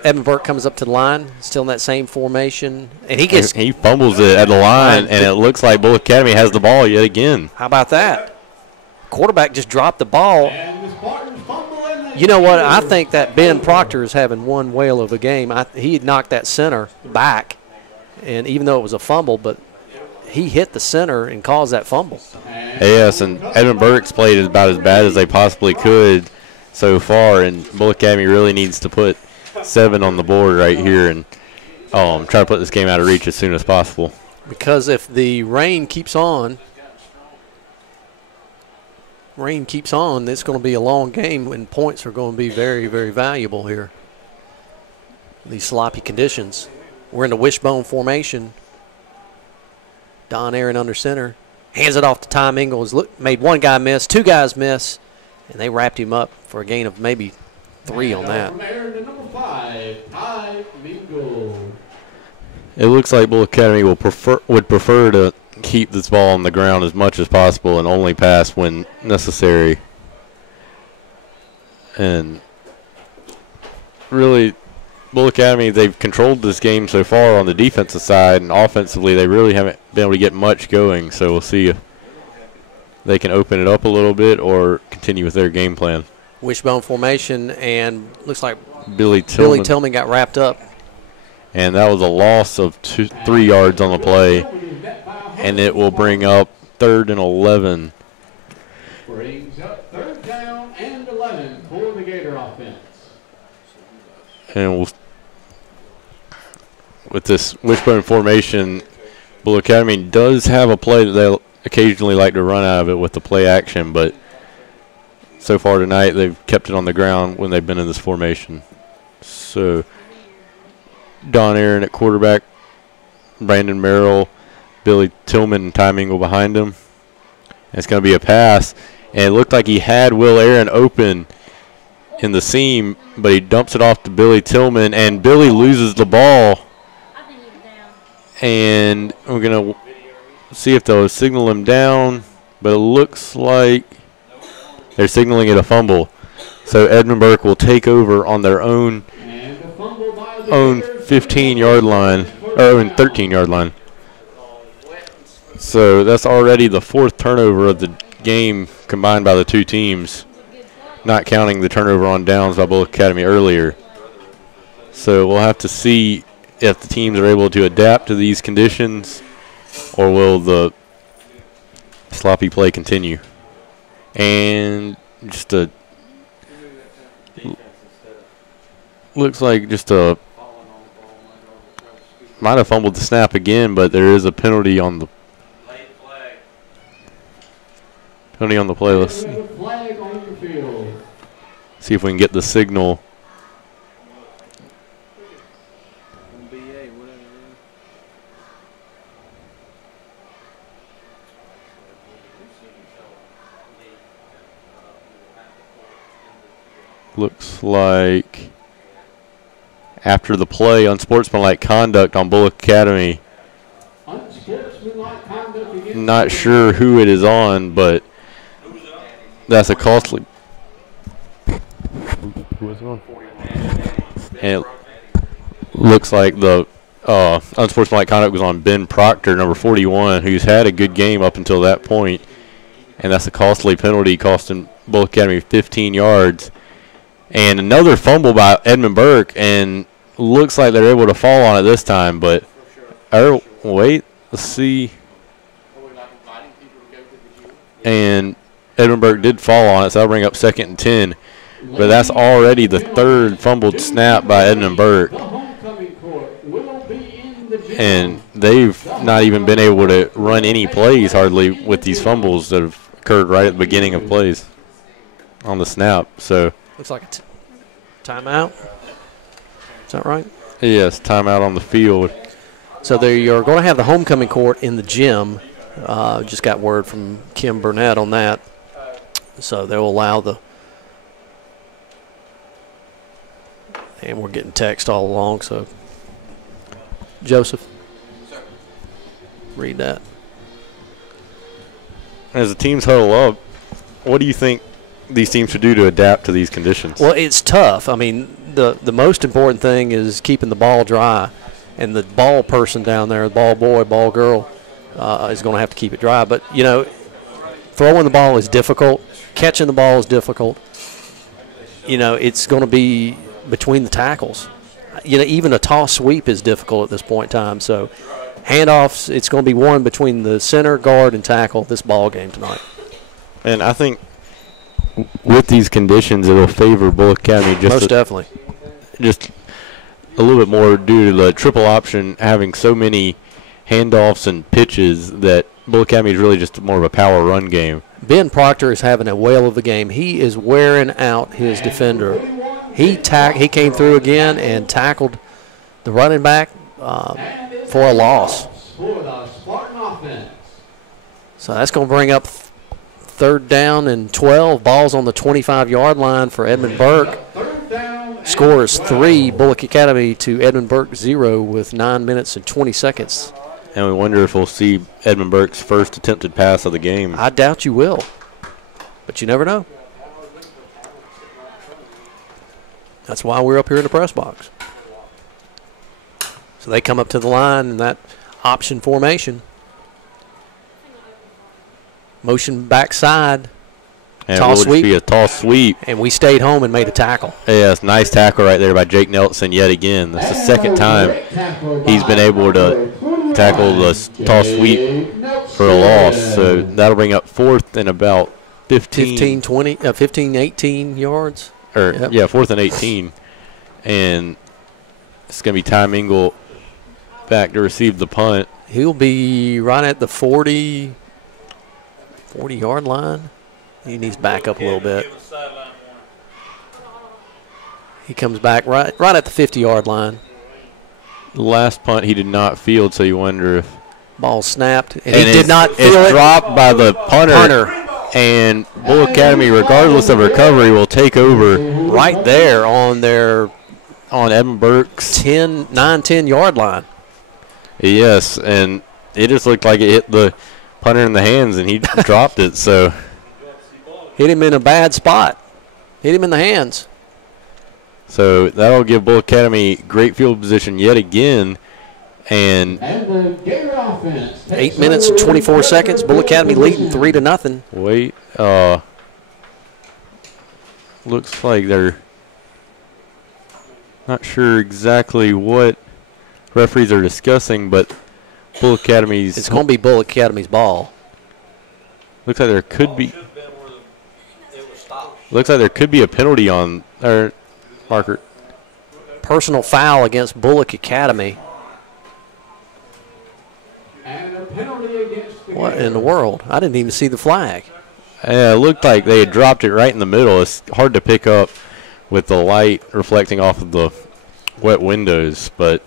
Edmund Burke comes up to the line, still in that same formation, and he fumbles it at the line, and it looks like Bulloch Academy has the ball yet again. How about that? Quarterback just dropped the ball. And the Spartans fumble in the You know what? I think that Ben Proctor is having one whale of a game. He had knocked that center back, and even though it was a fumble, but he hit the center and caused that fumble. Yes, and Edmund Burke's played about as bad as they possibly could so far, and Bulloch Academy really needs to put 7 on the board right here and try to put this game out of reach as soon as possible. Because if the rain keeps on, it's going to be a long game, and points are going to be very, very valuable here. These sloppy conditions. We're in the wishbone formation. Don Aaron under center. Hands it off to Tom Ingalls. Made one guy miss, 2 guys miss, and they wrapped him up for a gain of maybe 3 on that. It looks like Bulloch Academy would prefer to keep this ball on the ground as much as possible and only pass when necessary. And really, Bulloch Academy, they've controlled this game so far on the defensive side, and offensively they really haven't been able to get much going. So we'll see if they can open it up a little bit or continue with their game plan. Wishbone formation, and looks like Billy Tillman got wrapped up. And that was a loss of 3 yards on the play. And it will bring up 3rd and 11. Brings up 3rd down and 11 for the Gator offense. And with this wishbone formation, Bulloch Academy does have a play that they occasionally like to run out of it with the play action, but so far tonight they've kept it on the ground when they've been in this formation. So Don Aaron at quarterback, Brandon Merrill, Billy Tillman, and Ty Mingle behind him. And it's going to be a pass, and it looked like he had Will Aaron open in the seam, but he dumps it off to Billy Tillman, and Billy loses the ball. And we're going to see if they'll signal him down, but it looks like they're signaling it a fumble. So Edmund Burke will take over on their own 15-yard line, or own 13-yard line. So that's already the 4th turnover of the game combined by the 2 teams, not counting the turnover on downs by Bulloch Academy earlier. So we'll have to see if the teams are able to adapt to these conditions, or will the sloppy play continue. And just looks like might have fumbled the snap again, but there is a penalty on the play. Let's see if we can get the signal. Looks like after the play, unsportsmanlike conduct on Bulloch Academy. Not sure who it is on, but that's a costly. And it looks like the unsportsmanlike conduct was on Ben Proctor, number 41, who's had a good game up until that point. And that's a costly penalty, costing Bulloch Academy 15 yards. And another fumble by Edmund Burke, and looks like they're able to fall on it this time. But wait, let's see. And Edmund Burke did fall on it, so that'll bring up 2nd and 10. But that's already the 3rd fumbled snap by Edmund Burke. And they've not even been able to run any plays hardly with these fumbles that have occurred right at the beginning of plays on the snap. So looks like a timeout. Is that right? Yes, timeout on the field. So you're going to have the homecoming court in the gym. Just got word from Kim Burnett on that. So they'll allow and we're getting text all along. So Joseph, read that. As the teams huddle up, what do you think these teams should do to adapt to these conditions? Well, it's tough. I mean, the most important thing is keeping the ball dry, and the ball person down there, the ball boy, ball girl, is going to have to keep it dry. But, you know, throwing the ball is difficult. Catching the ball is difficult. it's going to be between the tackles. Even a toss sweep is difficult at this point in time. So handoffs, it's going to be one between the center, guard, and tackle this ball game tonight. And I think with these conditions, it will favor Bulloch Academy most definitely. Just a little bit more due to the triple option having so many handoffs and pitches that Bulloch Academy is really just more of a power run game. Ben Proctor is having a whale of a game. He is wearing out his defender. He came through again and tackled the running back for a loss. So that's going to bring up 3rd down and 12. Ball's on the 25-yard line for Edmund Burke. Score is 3, Bulloch Academy to Edmund Burke 0 with 9 minutes and 20 seconds. And we wonder if we'll see Edmund Burke's first attempted pass of the game. I doubt you will, but you never know. That's why we're up here in the press box. So they come up to the line in that option formation. Motion backside. And toss it will sweep. just be a toss sweep. And we stayed home and made a tackle. Yes, nice tackle right there by Jake Nelson yet again. That's the second time he's been able to tackle the toss sweep for a loss. So that'll bring up 4th and about 15, 18 yards. Yeah, 4th and 18. And it's going to be Ty Mingle back to receive the punt. He'll be right at the 40-yard line. He needs to back up a little bit. He comes back right at the 50-yard line. The last punt he did not field, so you wonder if ball snapped, and he did not field it's it. Dropped by the punter. And Bulloch Academy, regardless of recovery, will take over right there on Edmund Burke's 9-10-yard line. Yes, and it just looked like it hit the punter in the hands, and he dropped it. So hit him in a bad spot. Hit him in the hands. So that'll give Bulloch Academy great field position yet again. And the Gator offense 8 minutes and 24 seconds. Bulloch Academy leading 3-0. Wait, looks like they're not sure exactly what referees are discussing, but Bulloch Academy's. It's going to be Bulloch Academy's ball. Looks like there could be. Looks like there could be a penalty on their marker. Personal foul against Bulloch Academy. And a penalty against the What in the world? I didn't even see the flag. Yeah, it looked like they had dropped it right in the middle. It's hard to pick up with the light reflecting off of the wet windows, but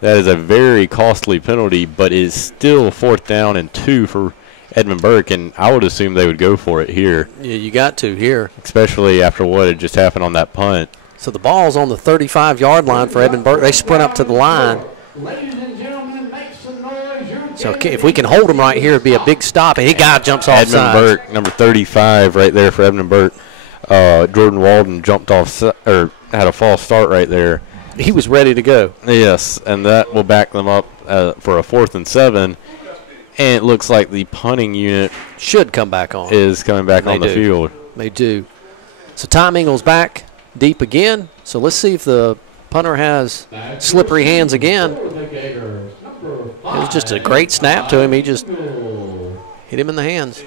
that is a very costly penalty, but it is still 4th down and 2 for Edmund Burke, and I would assume they would go for it here. Yeah, you got to here. Especially after what had just happened on that punt. So the ball's on the 35-yard line for Edmund Burke. They sprint up to the line. Ladies and gentlemen, make some noise. So if we can hold him right here, it'd be a big stop, and he jumps off Edmund Burke, number 35 right there for Edmund Burke. Jordan Walden jumped off, or had a false start right there. He was ready to go. Yes, and that will back them up for a 4th and 7. And it looks like the punting unit should come back on. Is coming back on the field. They do. So Tom Ingles back deep again. So let's see if the punter has slippery hands again. It was just a great snap to him. He just hit him in the hands.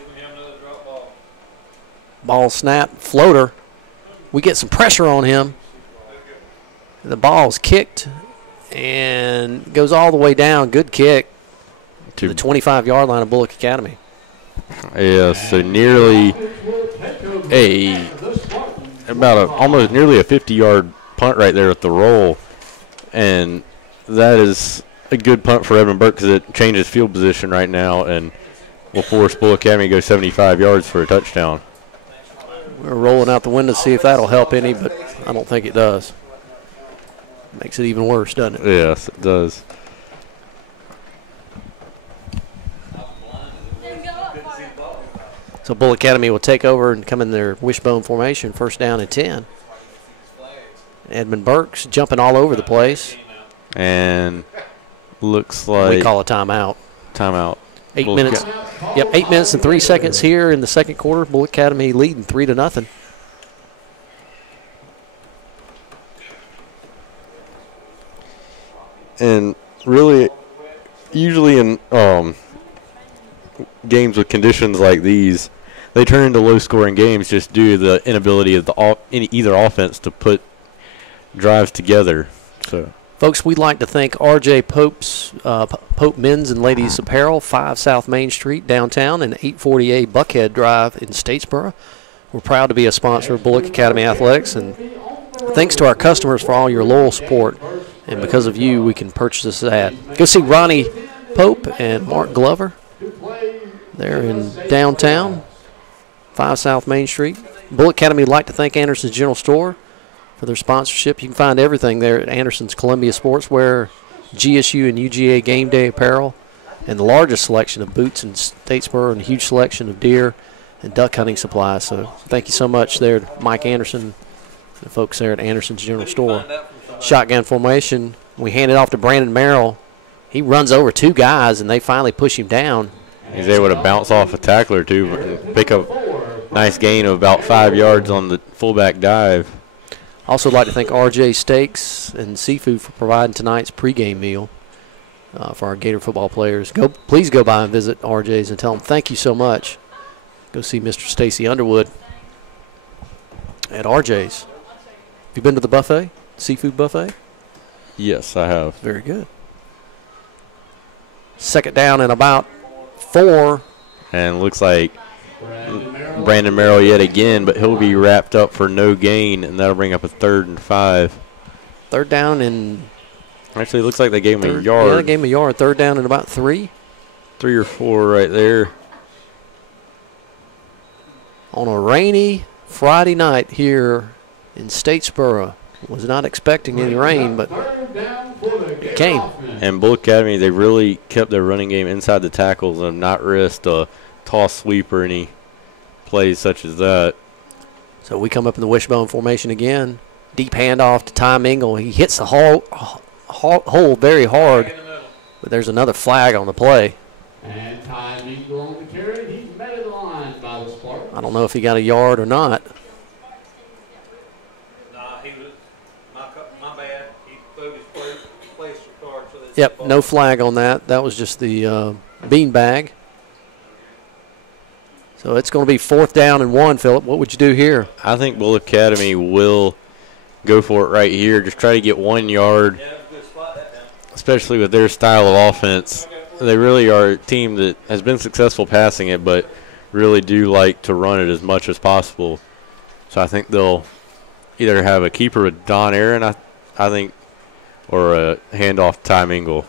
Ball snap, floater. We get some pressure on him. The ball's kicked and goes all the way down. Good kick to the 25-yard line of Bulloch Academy. Yeah, so nearly almost nearly a 50-yard punt right there with the roll, and that is a good punt for Edmund Burke because it changes field position right now and will force Bulloch Academy to go 75 yards for a touchdown. We're rolling out the window to see if that'll help any, but I don't think it does. Makes it even worse, doesn't it? Yes, it does. So Bulloch Academy will take over and come in their wishbone formation, 1st down and 10. Edmund Burke's jumping all over the place. And looks like we call a timeout. Timeout. 8 minutes. Yep, 8 minutes and 3 seconds here in the second quarter. Bulloch Academy leading 3-0. And really, usually in games with conditions like these, they turn into low-scoring games just due to the inability of either offense to put drives together. So, folks, we'd like to thank R.J. Pope Men's and Ladies Apparel, 5 South Main Street, downtown, and 840A Buckhead Drive in Statesboro. We're proud to be a sponsor of Bulloch Academy Athletics, and thanks to our customers for all your loyal support. And because of you, we can purchase this ad. Go see Ronnie Pope and Mark Glover. They're in downtown, 5 South Main Street. Bulloch Academy would like to thank Anderson's General Store for their sponsorship. You can find everything there at Anderson's Columbia Sportswear, GSU and UGA Game Day apparel, and the largest selection of boots in Statesboro and a huge selection of deer and duck hunting supplies. So thank you so much there to Mike Anderson and the folks there at Anderson's General Store. Shotgun formation. We hand it off to Brandon Merrill. He runs over 2 guys, and they finally push him down. He's able to bounce off a tackler, too, and pick up a nice gain of about 5 yards on the fullback dive. Also, like to thank RJ Steaks and Seafood for providing tonight's pregame meal for our Gator football players. Please go by and visit RJ's and tell them thank you so much. Go see Mr. Stacy Underwood at RJ's. Have you been to the buffet, seafood buffet? Yes, I have. Very good. Second down and about 4. And looks like Brandon Merrill yet again, but he'll be wrapped up for no gain, and that'll bring up a 3rd and 5. Third down and actually, it looks like they gave him a yard. Yeah, they gave him a yard. Third down and about 3. 3 or 4 right there. On a rainy Friday night here in Statesboro. Was not expecting any rain, but it came. And Bulloch Academy, they really kept their running game inside the tackles and not risked a toss sweep or any plays such as that. So we come up in the wishbone formation again. Deep handoff to Ty Mingle. He hits the hole very hard, but there's another flag on the play. And Ty Mingle on the carry. He's met at the line by the Spartans. I don't know if he got a yard or not. Yep, no flag on that. That was just the bean bag. So it's going to be 4th down and 1, Phillip. What would you do here? I think Bulloch Academy will go for it right here. Just try to get 1 yard, especially with their style of offense. They really are a team that has been successful passing it, but really do like to run it as much as possible. So I think they'll either have a keeper with Don Aaron, I think, or a handoff to Ty Mingle.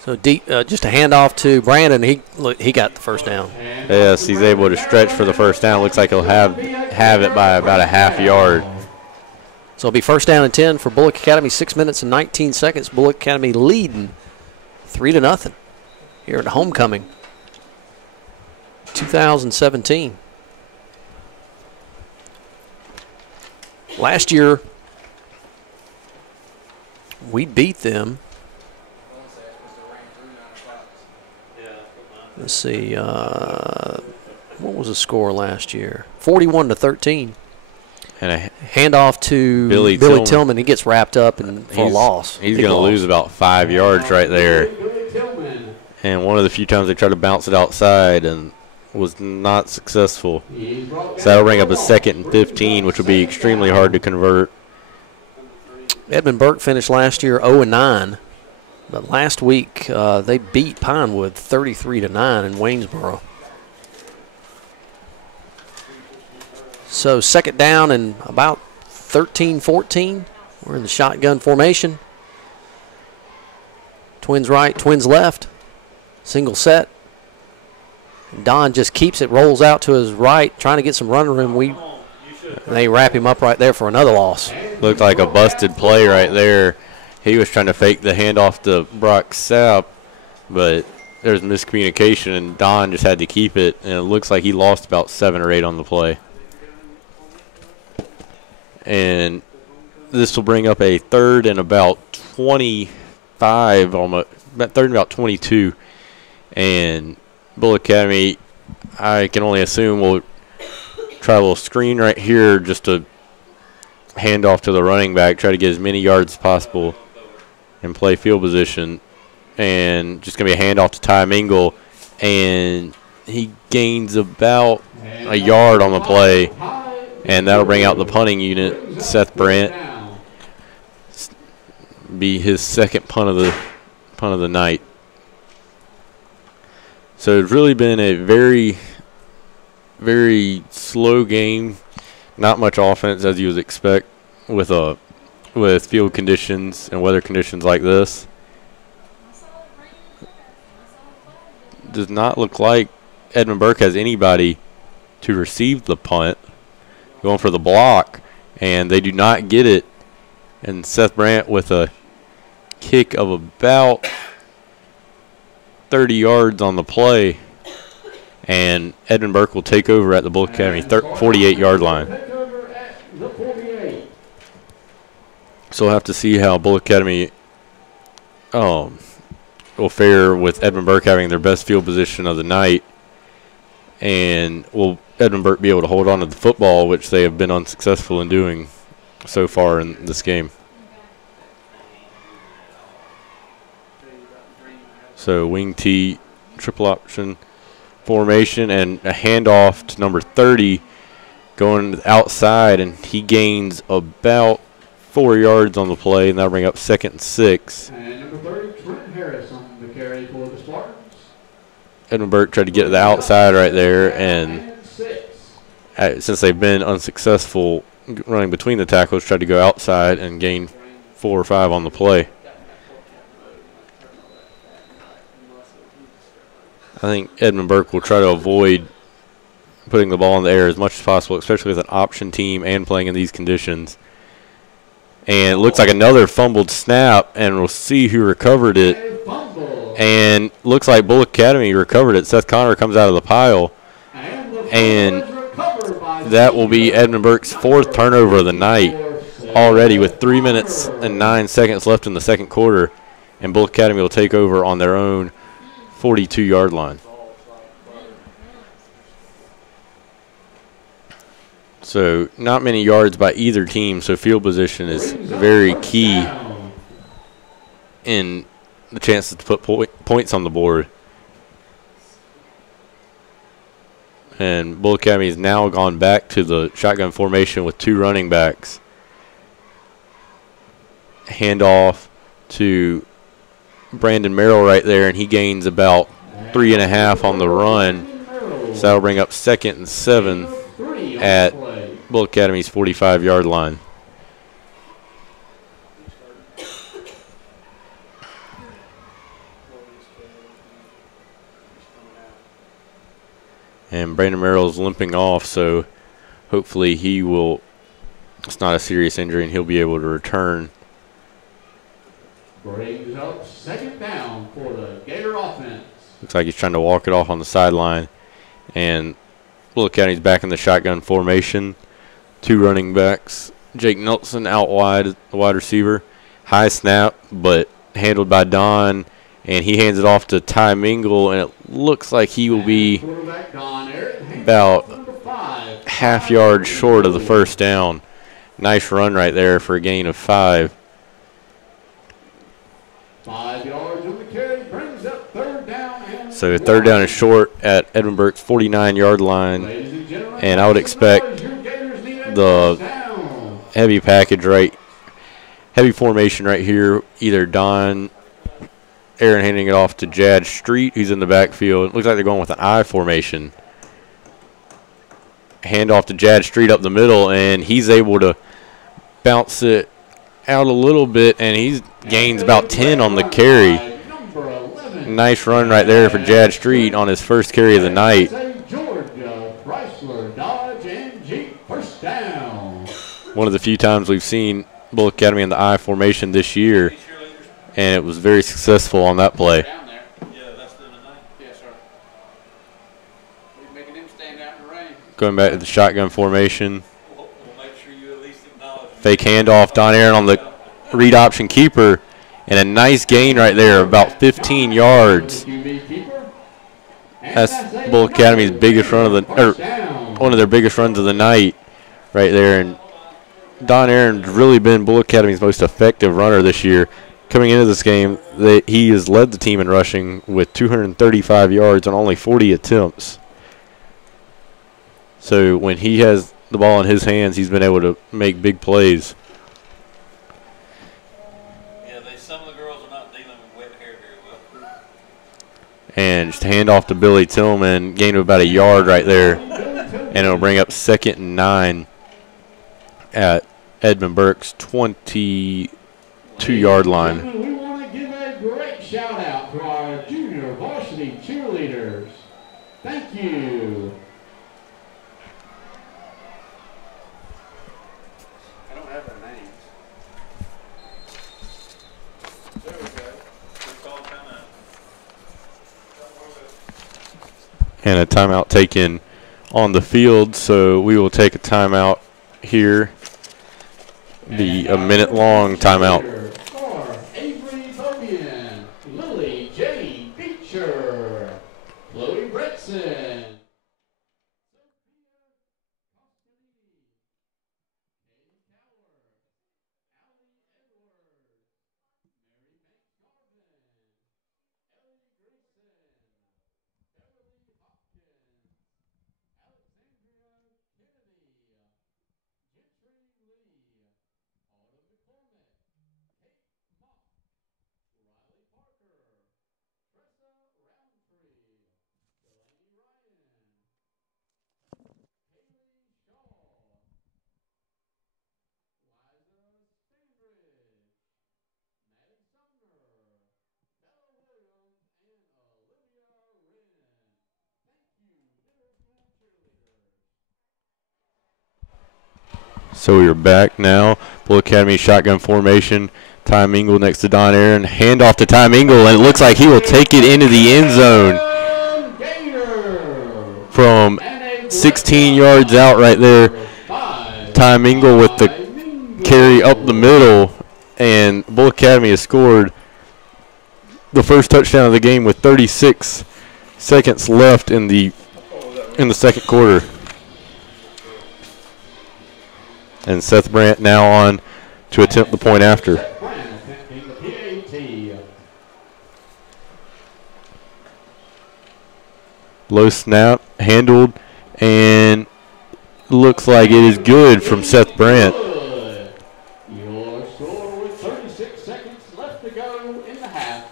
So deep, just a handoff to Brannen. He got the first down. Yes, he's able to stretch for the first down. Looks like he'll have it by about a half yard. So it'll be 1st down and 10 for Bulloch Academy. 6 minutes and 19 seconds. Bulloch Academy leading 3-0 here at homecoming 2017. Last year, we beat them. Let's see. What was the score last year? 41-13. And a handoff to Billy Tillman. He gets wrapped up for a loss. He's going to lose about 5 yards right there. And one of the few times they tried to bounce it outside and was not successful. So that'll bring up a 2nd and 15, which will be extremely hard to convert. Edmund Burke finished last year 0-9, but last week they beat Pinewood 33-9 in Waynesboro. So 2nd down and about 13-14. We're in the shotgun formation. Twins right, twins left. Single set. Don just keeps it, rolls out to his right, trying to get some running room. And they wrap him up right there for another loss. Looked like a busted play right there. He was trying to fake the handoff to Brock Sapp, but there's miscommunication, and Don just had to keep it, and it looks like he lost about 7 or 8 on the play. And this will bring up a 3rd and about 25, almost, 3rd and about 22. And Bulloch Academy, I can only assume, will try a little screen right here just to hand off to the running back, try to get as many yards as possible. and play field position. And just going to be a handoff to Ty Mingle. And he gains about a yard on the play. And that'll bring out the punting unit, Seth Brandt. Be his second punt of the night. So it's really been a very, very slow game. Not much offense as you would expect with field conditions and weather conditions like this. Does not look like Edmund Burke has anybody to receive the punt. Going for the block, and they do not get it. And Seth Brandt with a kick of about 30 yards on the play. And Edmund Burke will take over at the Bulloch Academy 48-yard line. So we'll have to see how Bulloch Academy will fare with Edmund Burke having their best field position of the night. And will Edmund Burke be able to hold on to the football, which they have been unsuccessful in doing so far in this game. So wing T, triple option formation, and a handoff to number 30 going outside, and he gains about 4 yards on the play, and that'll bring up 2nd and 6. And number 30, Trent Harris on the carry for the Spartans. Edmund Burke tried to get to the outside right there, and since they've been unsuccessful running between the tackles, tried to go outside and gain 4 or 5 on the play. I think Edmund Burke will try to avoid putting the ball in the air as much as possible, especially with an option team and playing in these conditions. And it looks like another fumbled snap, and we'll see who recovered it. And looks like Bulloch Academy recovered it. Seth Connor comes out of the pile. And that will be Edmund Burke's 4th turnover of the night already with 3 minutes and 9 seconds left in the second quarter. And Bulloch Academy will take over on their own 42-yard line. So not many yards by either team, so field position is very key in the chances to put points on the board. And Bulloch Academy has now gone back to the shotgun formation with 2 running backs. Handoff to Brandon Merrill right there, and he gains about 3.5 on the run. So that'll bring up 2nd and 7 at Bulloch Academy's 45-yard line. And Brandon Merrill's limping off, so hopefully it's not a serious injury and he'll be able to return. Brings up 2nd down for the Gator offense. Looks like he's trying to walk it off on the sideline. And Bulloch Academy's back in the shotgun formation. 2 running backs. Jake Nelson out wide, the wide receiver. High snap, but handled by Don. And he hands it off to Ty Mingle, and it looks like he will be about half yard short of the first down. Nice run right there for a gain of 5. 5 yards on the carry, brings up 3rd down. So 3rd down is short at Edmund Burke's 49-yard line. And I would expect the heavy formation right here, either Don Aaron handing it off to Jad Street, who's in the backfield. It looks like they're going with an I formation. Hand off to Jad Street up the middle, and he's able to bounce it out a little bit, and he gains about 10 on the carry. Nice run right there for Jad Street on his first carry of the night. One of the few times we've seen Bulloch Academy in the I formation this year, and it was very successful on that play. Going back to the shotgun formation. Fake handoff, Don Aaron on the read option keeper, and a nice gain right there, about 15 yards. That's Bulloch Academy's biggest run of one of their biggest runs of the night right there. And Don Aaron's really been Bulloch Academy's most effective runner this year. coming into this game, he has led the team in rushing with 235 yards on only 40 attempts. So when he has the ball in his hands, he's been able to make big plays. Yeah, some of the girls are not dealing with wet hair very well. And just hand off to Billy Tillman, gain of about a yard right there. And it'll bring up 2nd and 9 at Edmund Burke's 22-yard line. We want to give a great shout out to our junior varsity cheerleaders. Thank you. I don't have their names. There we go. Just call timeout. And a timeout taken on the field, so we will take a timeout here. Be a minute-long timeout. For Avery Beaubien, Lily J. Beecher, Chloe Bretson. So we are back now. Bulloch Academy shotgun formation. Ty Mingle next to Don Aaron. Hand off to Ty Mingle, and it looks like he will take it into the end zone from 16 yards out right there. Ty Mingle with the carry up the middle, and Bulloch Academy has scored the first touchdown of the game with 36 seconds left in the second quarter. And Seth Brandt now on to attempt the point after. Low snap, handled, and looks like it is good from Seth Brandt. Your score with 36 seconds left to go in the half.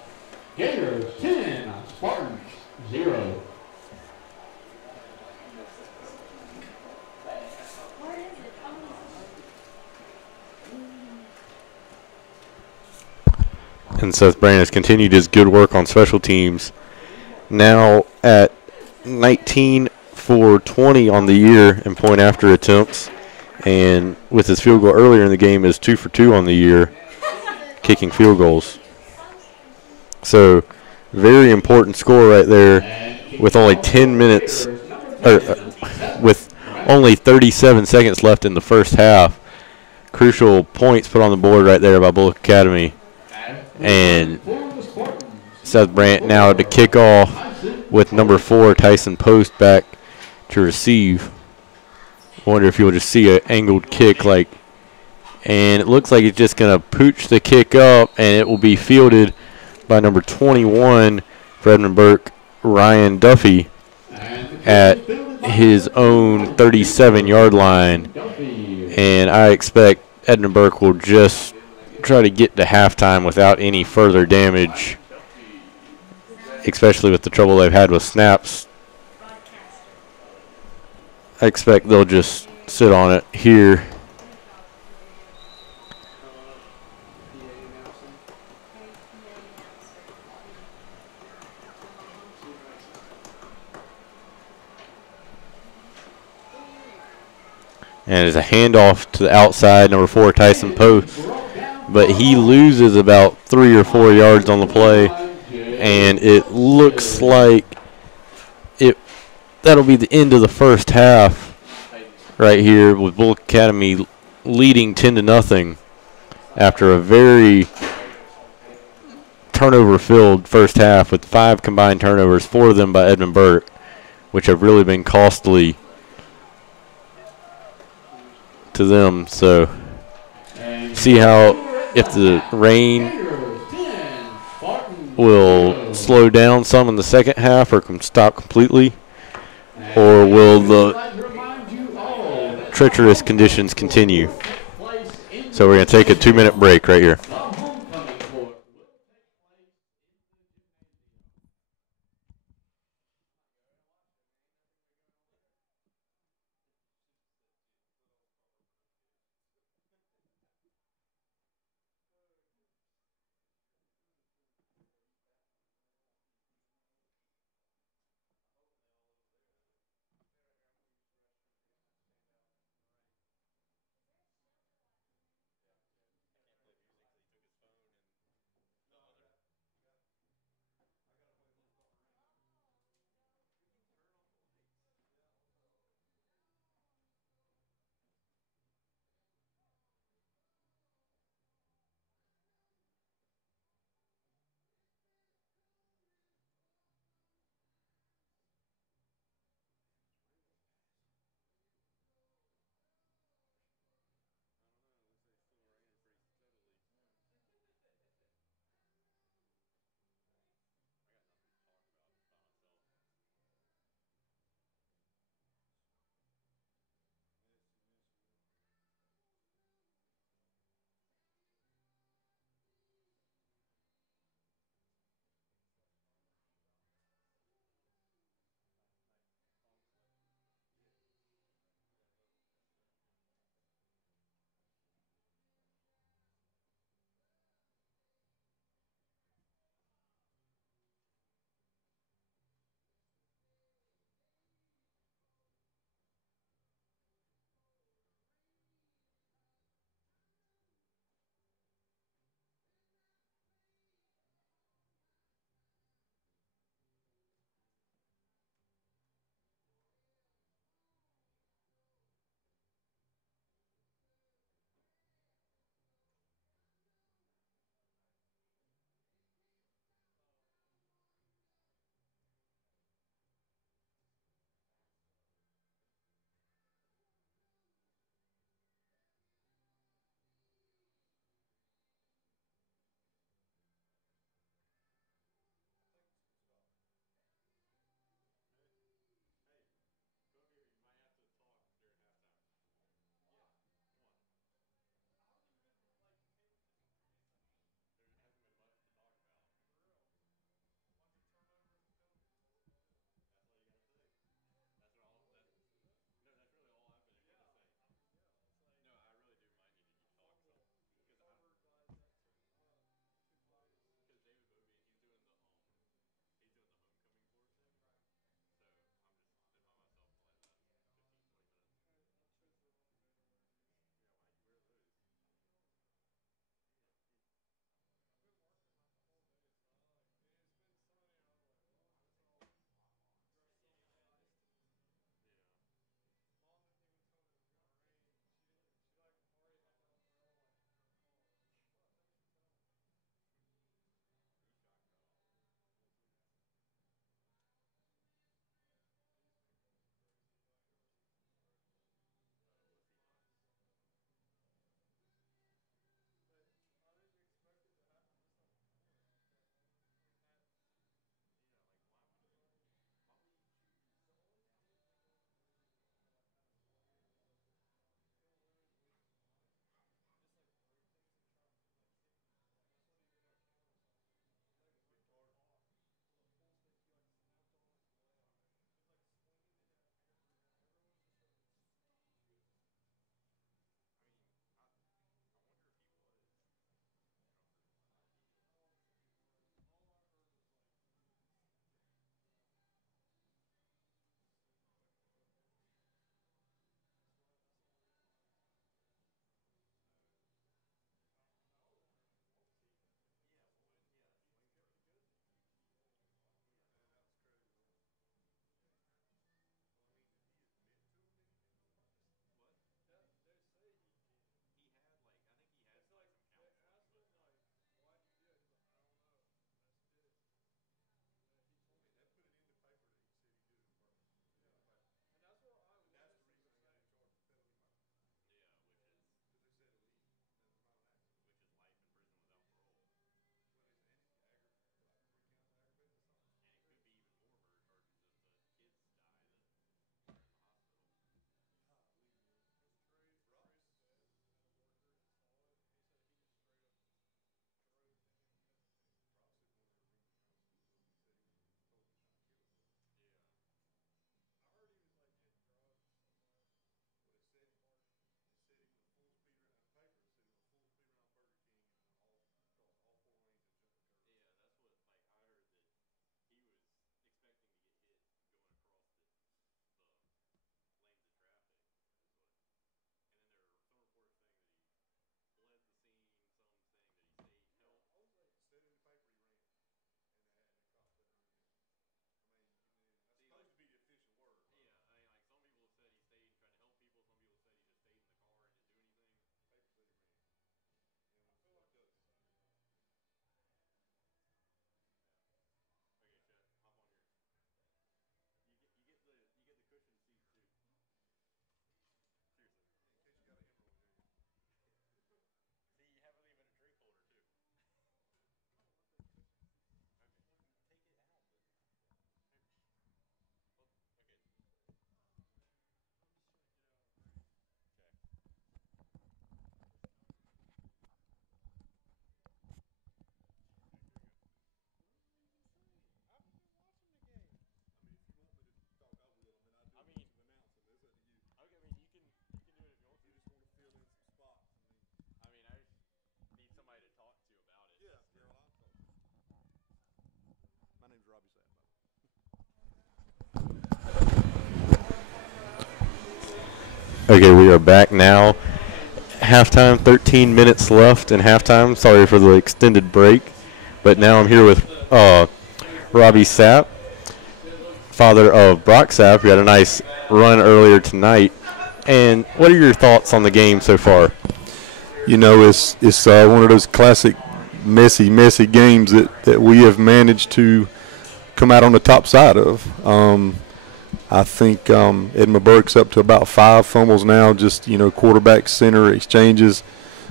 Gators 10, Spartans 0. And Seth Brandt has continued his good work on special teams. Now at 19 for 20 on the year in point after attempts. And with his field goal earlier in the game is 2 for 2 on the year, kicking field goals. So very important score right there with only 10 minutes, with only 37 seconds left in the first half. Crucial points put on the board right there by Bulloch Academy. And Seth Brandt now to kick off with number 4, Tyson Post, back to receive. Wonder if you'll just see an angled kick, and it looks like it's just going to pooch the kick up, and it will be fielded by number 21 for Edmund Burke, Ryan Duffy, at his own 37-yard line. And I expect Edmund Burke will just try to get to halftime without any further damage, especially with the trouble they've had with snaps. I expect they'll just sit on it here. And it's a handoff to the outside, number 4, Tyson Post. But he loses about 3 or 4 yards on the play. And it looks like that'll be the end of the first half right here, with Bulloch Academy leading 10-0 after a very turnover-filled first half with 5 combined turnovers, 4 of them by Edmund Burke, which have really been costly to them. So see how, if the rain will slow down some in the second half or stop completely, or will the treacherous conditions continue? So we're going to take a 2-minute break right here. Okay, we are back now. Halftime, 13 minutes left in halftime. Sorry for the extended break. But now I'm here with Robbie Sapp, father of Brock Sapp, who had a nice run earlier tonight. And what are your thoughts on the game so far? You know, it's one of those classic messy games that we have managed to come out on the top side of. I think Edmund Burke's up to about 5 fumbles now, just, quarterback center exchanges.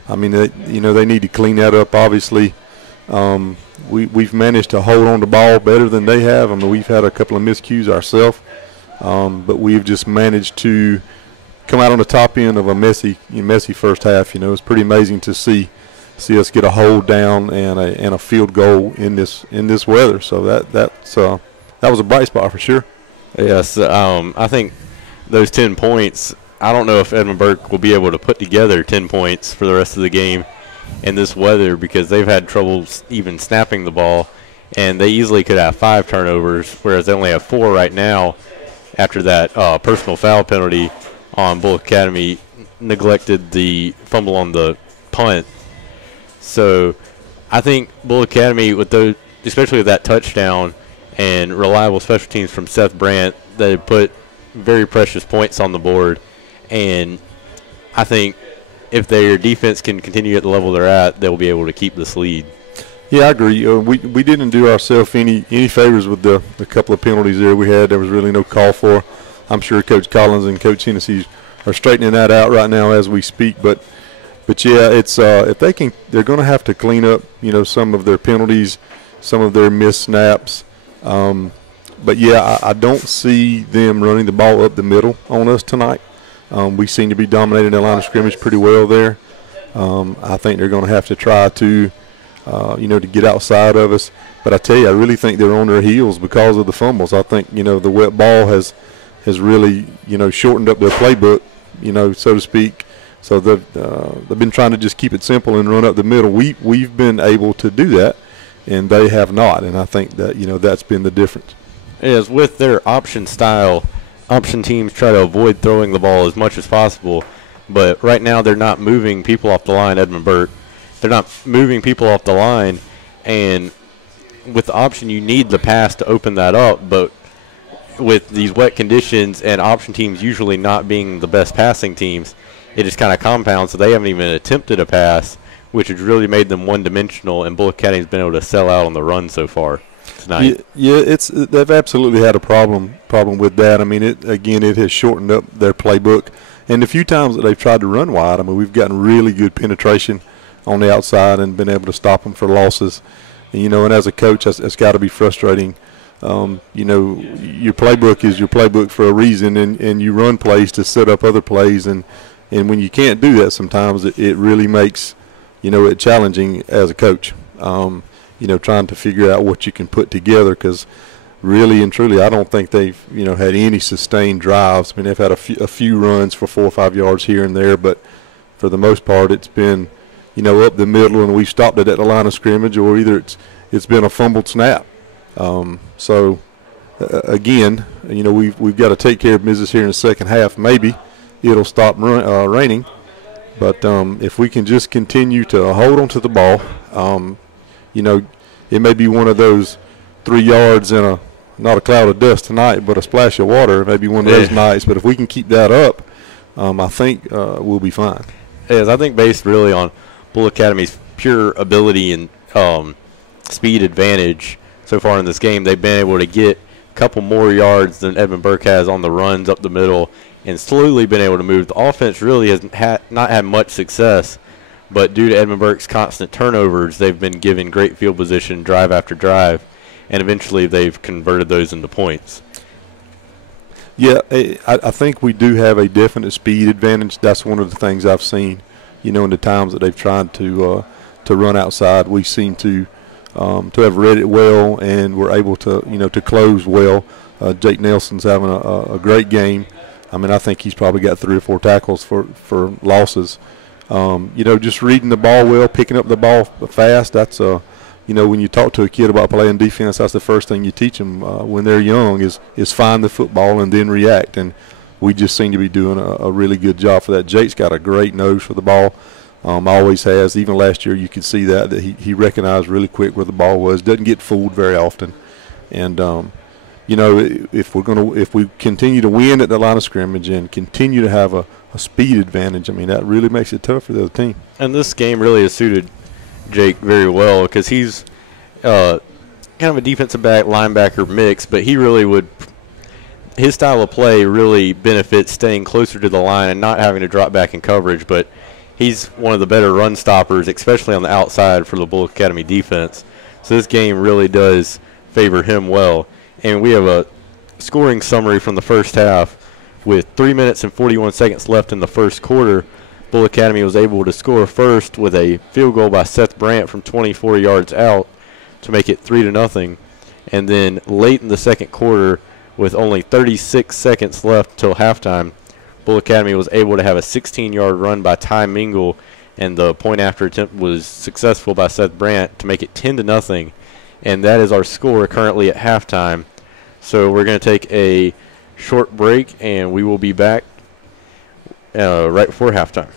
I mean, they need to clean that up, obviously. We've managed to hold on the ball better than they have. I mean, we've had a couple of miscues ourselves, but we've just managed to come out on the top end of a messy first half. It's pretty amazing to see us get a hold down and a field goal in this weather. So that was a bright spot for sure. Yes, I think those 10 points, I don't know if Edmund Burke will be able to put together 10 points for the rest of the game in this weather, because they've had trouble even snapping the ball, and they easily could have 5 turnovers, whereas they only have 4 right now after that personal foul penalty on Bulloch Academy neglected the fumble on the punt. So I think Bulloch Academy, with those, especially with that touchdown and reliable special teams from Seth Brandt, they put very precious points on the board. And I think if their defense can continue at the level they're at, they'll be able to keep this lead. Yeah, I agree. We didn't do ourselves any favors with the couple of penalties there we had. There was really no call for. I'm sure Coach Collins and Coach Hennessy are straightening that out right now as we speak. But yeah, it's if they can, they're going to have to clean up, some of their penalties, some of their missed snaps. But yeah, I don't see them running the ball up the middle on us tonight. We seem to be dominating the line of scrimmage pretty well there. I think they're going to have to try to, to get outside of us. But I tell you, I really think they're on their heels because of the fumbles. I think, the wet ball has really, shortened up their playbook, so to speak. So they've been trying to just keep it simple and run up the middle. We've been able to do that, and they have not. And I think that, that's been the difference. Is with their option style, option teams try to avoid throwing the ball as much as possible. But right now they're not moving people off the line, Edmund Burke. They're not moving people off the line. And with the option, you need the pass to open that up. But with these wet conditions and option teams usually not being the best passing teams, it just kind of compounds. So they haven't even attempted a pass, which has really made them one-dimensional. And Bulloch Academy's been able to sell out on the run so far tonight. Yeah, they've absolutely had a problem with that. I mean, it has shortened up their playbook. And the few times that they've tried to run wide, I mean, we've gotten really good penetration on the outside and been able to stop them for losses. And, and as a coach, that's got to be frustrating. Your playbook is your playbook for a reason, and you run plays to set up other plays. And when you can't do that sometimes, it really makes, it challenging as a coach. Trying to figure out what you can put together, because really and truly, I don't think they've, had any sustained drives. I mean, they've had a few runs for 4 or 5 yards here and there, but for the most part, it's been, up the middle, and we've stopped it at the line of scrimmage, or either it's been a fumbled snap. Again, we've got to take care of business here in the second half. Maybe it'll stop raining, but if we can just continue to hold on to the ball, it may be one of those 3 yards in not a cloud of dust tonight, but a splash of water. Maybe one of those nights. But if we can keep that up, I think we'll be fine. Yes, I think based really on Bulloch Academy's pure ability and speed advantage so far in this game, they've been able to get a couple more yards than Edmund Burke has on the runs up the middle, and slowly been able to move. The offense really has not had much success. But due to Edmund Burke's constant turnovers, they've been given great field position drive after drive, and eventually they've converted those into points. Yeah, I think we do have a definite speed advantage. That's one of the things I've seen, in the times that they've tried to run outside. We seem to have read it well, and we're able to, to close well. Jake Nelson's having a great game. I mean, I think he's probably got 3 or 4 tackles for losses. Just reading the ball well, picking up the ball fast, that's, when you talk to a kid about playing defense, that's the first thing you teach them when they're young is find the football and then react. And, we just seem to be doing a really good job for that. Jake's got a great nose for the ball. Always has. Even last year you could see that he recognized really quick where the ball was. Doesn't get fooled very often. And, if we continue to win at the line of scrimmage and continue to have a speed advantage, I mean, that really makes it tough for the other team. And this game really has suited Jake very well because he's kind of a defensive back, linebacker mix, but he really would – his style of play really benefits staying closer to the line and not having to drop back in coverage. But he's one of the better run stoppers, especially on the outside for the Bulloch Academy defense. So this game really does favor him well. And we have a scoring summary from the first half. With 3 minutes and 41 seconds left in the first quarter, Bulloch Academy was able to score first with a field goal by Seth Brandt from 24 yards out to make it 3-0. And then late in the second quarter, with only 36 seconds left till halftime, Bulloch Academy was able to have a 16-yard run by Ty Mingle, and the point-after attempt was successful by Seth Brandt to make it 10-0. And that is our score currently at halftime. So we're going to take a short break, and we will be back right before halftime.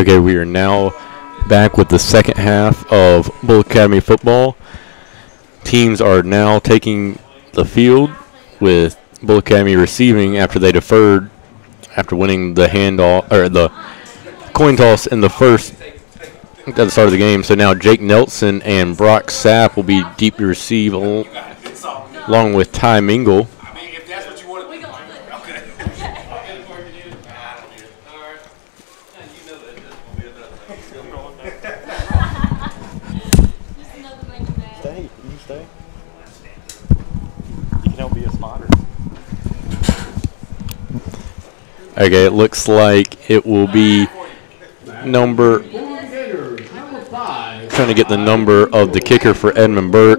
Okay, we are now back with the second half of Bulloch Academy football. Teams are now taking the field with Bulloch Academy receiving after they deferred after winning the handoff or the coin toss in the first at the start of the game. So now Jake Nelson and Brock Sapp will be deep to receive along with Ty Mingle. Okay, it looks like it will be number, trying to get the number of the kicker for Edmund Burke,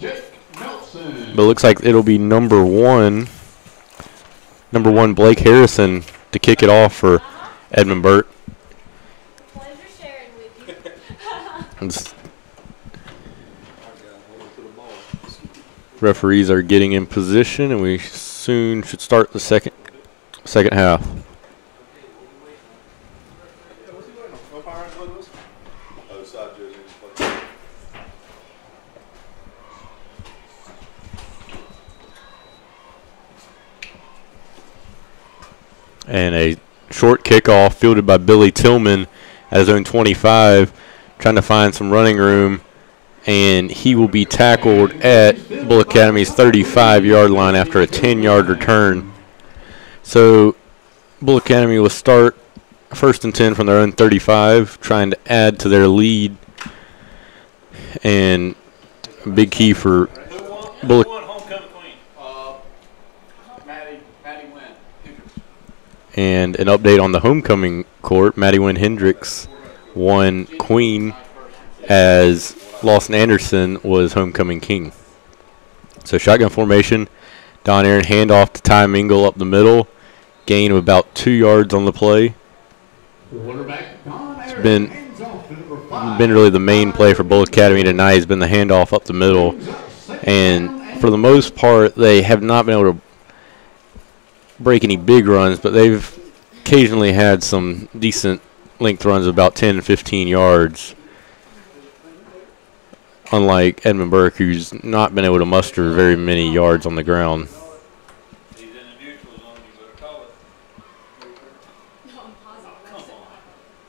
but it looks like it'll be number one Blake Harrison to kick it off for Edmund Burke. Referees are getting in position, and we soon should start the second half. And a short kickoff fielded by Billy Tillman at his own 25, trying to find some running room, and he will be tackled at Bulloch Academy's 35-yard line after a 10-yard return. So Bulloch Academy will start 1st and 10 from their own 35, trying to add to their lead. And a big key for Bulloch. And an update on the homecoming court. Maddie Wynn Hendricks won queen as Lawson Anderson was homecoming king. So shotgun formation. Don Aaron handoff to Ty Mingle up the middle. Gain of about 2 yards on the play. It's been really the main play for Bulloch Academy tonight has been the handoff up the middle. And for the most part, they have not been able to break any big runs, but they've occasionally had some decent length runs of about 10 to 15 yards. Unlike Edmund Burke, who's not been able to muster very many yards on the ground.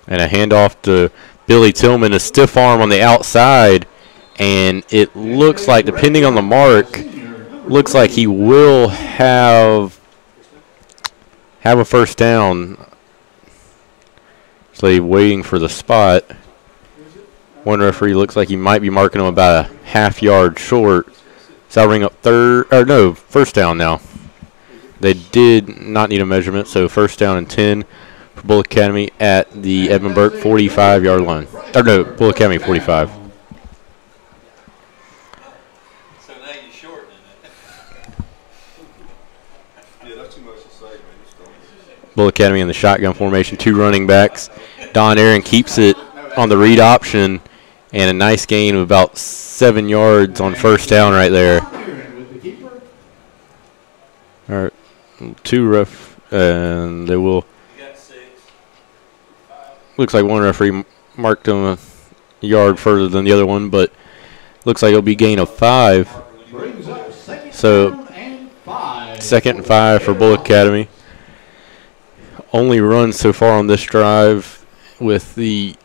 And a handoff to Billy Tillman, a stiff arm on the outside, and it looks like, depending on the mark, looks like he will have a first down. So he's waiting for the spot. One referee looks like he might be marking him about a half-yard short. So I'll ring up first down now. They did not need a measurement, so first down and 10 for Bulloch Academy at the Edmund Burke 45-yard line. Bulloch Academy 45. So now you're shortening it. Yeah, that's too much to say, man. Bulloch Academy in the shotgun formation, 2 running backs. Don Aaron keeps it on the read option, and a nice gain of about 7 yards on first down right there. All right, 2 ref, and they will. Looks like one referee marked him a yard further than the other one, but looks like it'll be gain of 5. So 2nd and 5 for Bulloch Academy. Only run so far on this drive. With the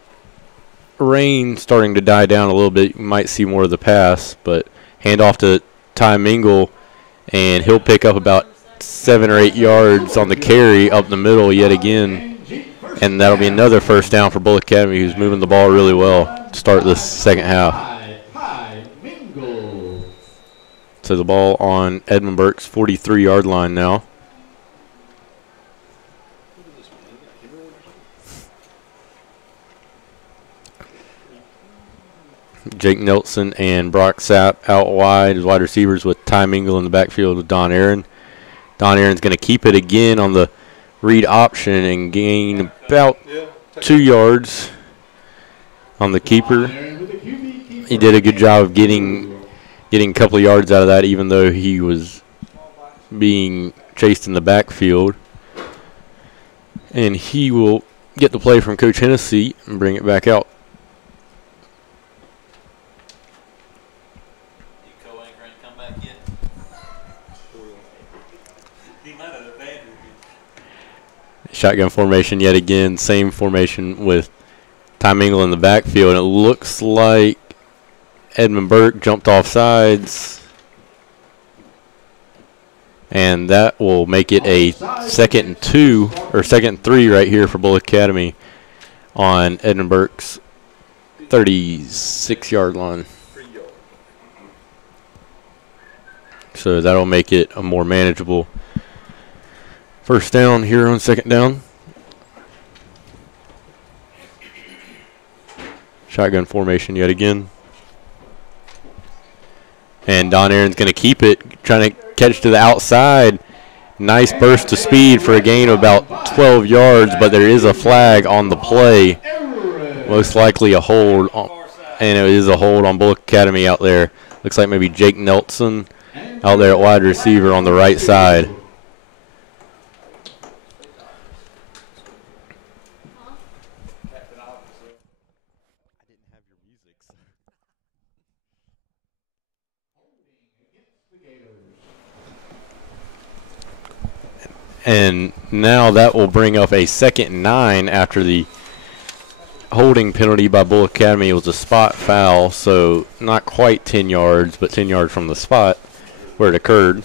rain starting to die down a little bit, you might see more of the pass, but handoff to Ty Mingle, and he'll pick up about 7 or 8 yards on the carry up the middle yet again. And that'll be another first down for Bulloch Academy, who's moving the ball really well to start this second half. So the ball on Edmund Burke's 43-yard line now. Jake Nelson and Brock Sapp out wide as wide receivers with Ty Mingle in the backfield with Don Aaron. Don Aaron's going to keep it again on the read option and gain about 2 yards on the keeper. He did a good job of getting a couple of yards out of that, even though he was being chased in the backfield. And he will get the play from Coach Hennessy and bring it back out. Shotgun formation yet again. Same formation with Tom Engel in the backfield. And it looks like Edmund Burke jumped off sides. And that will make it a 2nd and 2 or 2nd and 3 right here for Bulloch Academy on Edmund Burke's 36-yard line. So that'll make it a more manageable first down here on 2nd down. Shotgun formation yet again. And Don Aaron's going to keep it, trying to catch to the outside. Nice burst of speed for a gain of about 12 yards, but there is a flag on the play. Most likely a hold, and it is a hold on Bulloch Academy out there. Looks like maybe Jake Nelson out there at wide receiver on the right side. And now that will bring up a 2nd and 9 after the holding penalty by Bulloch Academy. It was a spot foul, so not quite 10 yards, but 10 yards from the spot where it occurred.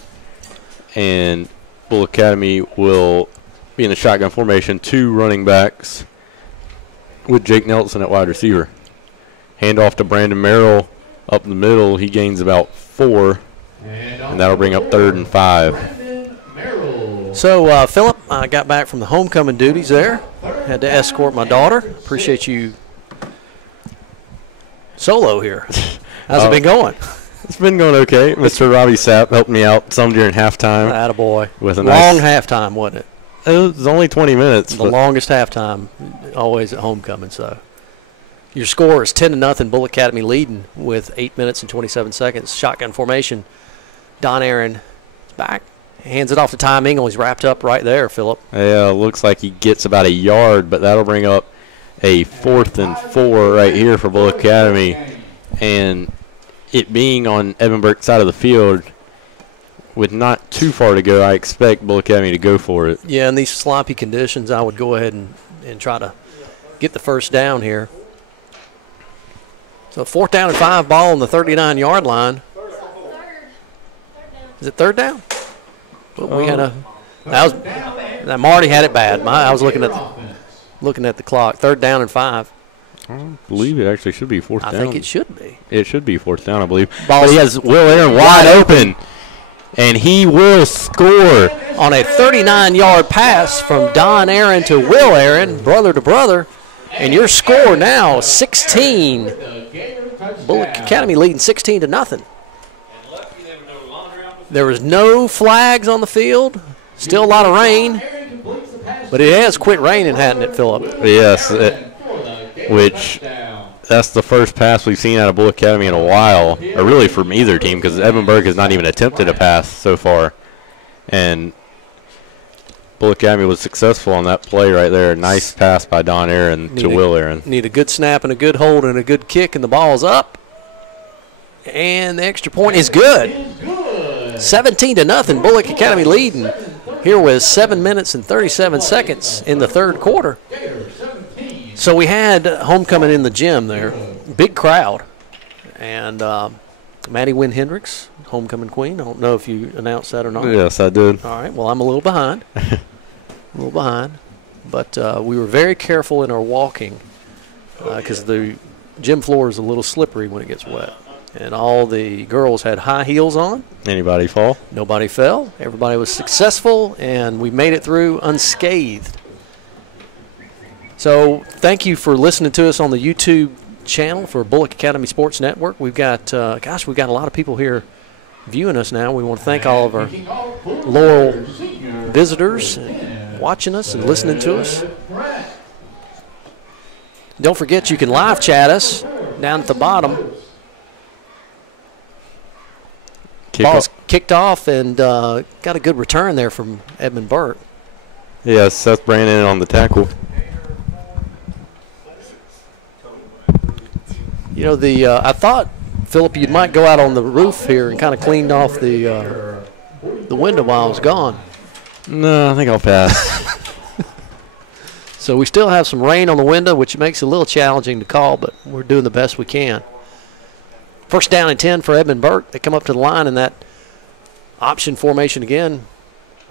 And Bulloch Academy will be in the shotgun formation, 2 running backs with Jake Nelson at wide receiver. Handoff to Brandon Merrill up the middle. He gains about 4, and that'll bring up 3rd and 5. So, Phillip, I got back from the homecoming duties there. Had to escort my daughter. Appreciate you solo here. How's it been going? It's been going okay. Mr. Robbie Sapp helped me out some during halftime. Attaboy. With a long halftime, wasn't it? It was only 20 minutes. The longest halftime, always at homecoming. So, your score is 10-0. Bulloch Academy leading with 8 minutes and 27 seconds. Shotgun formation. Don Aaron is back. Hands it off to Tom Engel. He's wrapped up right there, Phillip. Yeah, looks like he gets about a yard, but that'll bring up a 4th and 4 right here for Bulloch Academy. And it being on Edmund Burke's side of the field, with not too far to go, I expect Bulloch Academy to go for it. Yeah, in these sloppy conditions, I would go ahead and try to get the first down here. So 4th down and 5, ball on the 39-yard line. Is it 3rd down? We had now Marty had it bad. I was looking at the clock. 3rd down and 5. I believe it actually should be 4th down. I think it should be. It should be 4th down, I believe. But he has Will Aaron wide open, and he will score on a 39-yard pass from Don Aaron to Will Aaron, brother to brother. And your score now 16. Bulloch Academy leading 16-0. There was no flags on the field. Still a lot of rain. But it has quit raining, hasn't it, Phillip? Yes, which that's the first pass we've seen out of Bulloch Academy in a while, or really from either team, because Edmund Burke has not even attempted a pass so far. And Bulloch Academy was successful on that play right there. Nice pass by Don Aaron to Will Aaron. Need a good snap and a good hold and a good kick, and the ball's up. And the extra point is good. 17-0, Bulloch Academy leading here with 7 minutes and 37 seconds in the 3rd quarter. So we had homecoming in the gym there, big crowd, and Maddie Wynn Hendricks, homecoming queen. I don't know if you announced that or not. Yes, I did. All right. Well, I'm a little behind, but we were very careful in our walking because the gym floor is a little slippery when it gets wet. And all the girls had high heels on. Anybody fall? Nobody fell. Everybody was successful, and we made it through unscathed. So thank you for listening to us on the YouTube channel for Bulloch Academy Sports Network. We've got, we've got a lot of people here viewing us now. We want to thank all of our loyal visitors watching us and listening to us. Don't forget you can live chat us down at the bottom. Ball's kicked off and got a good return there from Edmund Burke. Yes, Seth Brannen on the tackle. You know, I thought, Phillip, you might go out on the roof here and kind of clean off the window while I was gone. No, I think I'll pass. So we still have some rain on the window, which makes it a little challenging to call, but we're doing the best we can. First down and 10 for Edmund Burke. They come up to the line in that option formation again.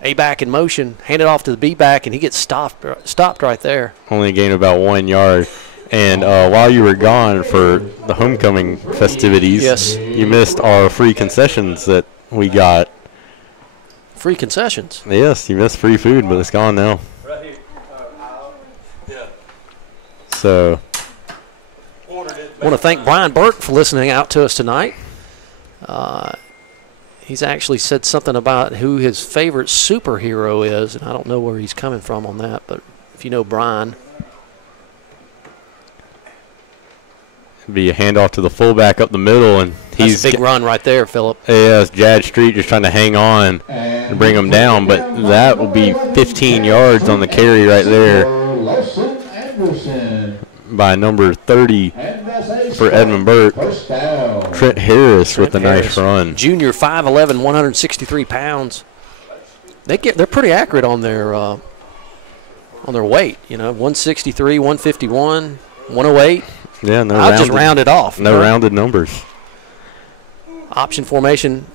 A-back in motion, hand it off to the B-back, and he gets stopped right there. Only a gain of about 1 yard. And while you were gone for the homecoming festivities, yes, you missed our free concessions that we got. Free concessions? Yes, you missed free food, but it's gone now. Right here. Yeah. So I want to thank Brian Burke for listening out to us tonight. He's actually said something about who his favorite superhero is, and I don't know where he's coming from on that, but if you know Brian. be a handoff to the fullback up the middle, and he's a big run right there, Phillip. Yeah, it's Jad Street just trying to hang on and bring him down, but that will be 15 yards on the carry right there by number 30 for Edmund Burke. Trent Harris with a nice run. Junior, 5'11", 163 pounds. They're pretty accurate on their weight. You know, 163, 151, 108. Yeah, no. I'll just round it off. No rounded numbers. Option formation,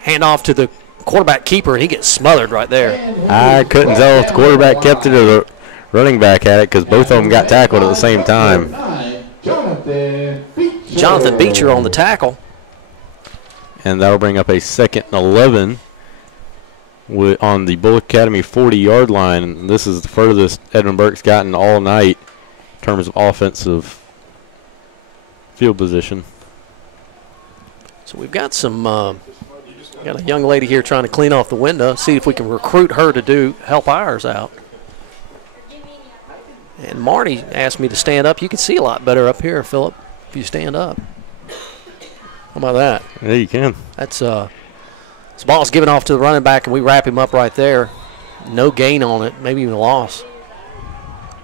hand off to the quarterback keeper, and he gets smothered right there. I couldn't tell if the quarterback kept it or the running back had it because both of them got tackled at the same time. Jonathan Beecher on the tackle. And that'll bring up a 2nd and 11 on the Bulloch Academy 40-yard line. This is the furthest Edmund Burke's gotten all night in terms of offensive field position. So we've got got a young lady here trying to clean off the window, see if we can recruit her to help ours out. And Marty asked me to stand up. You can see a lot better up here, Phillip, if you stand up. How about that? Yeah, you can. That's this ball's given off to the running back, and we wrap him up right there. No gain on it, maybe even a loss.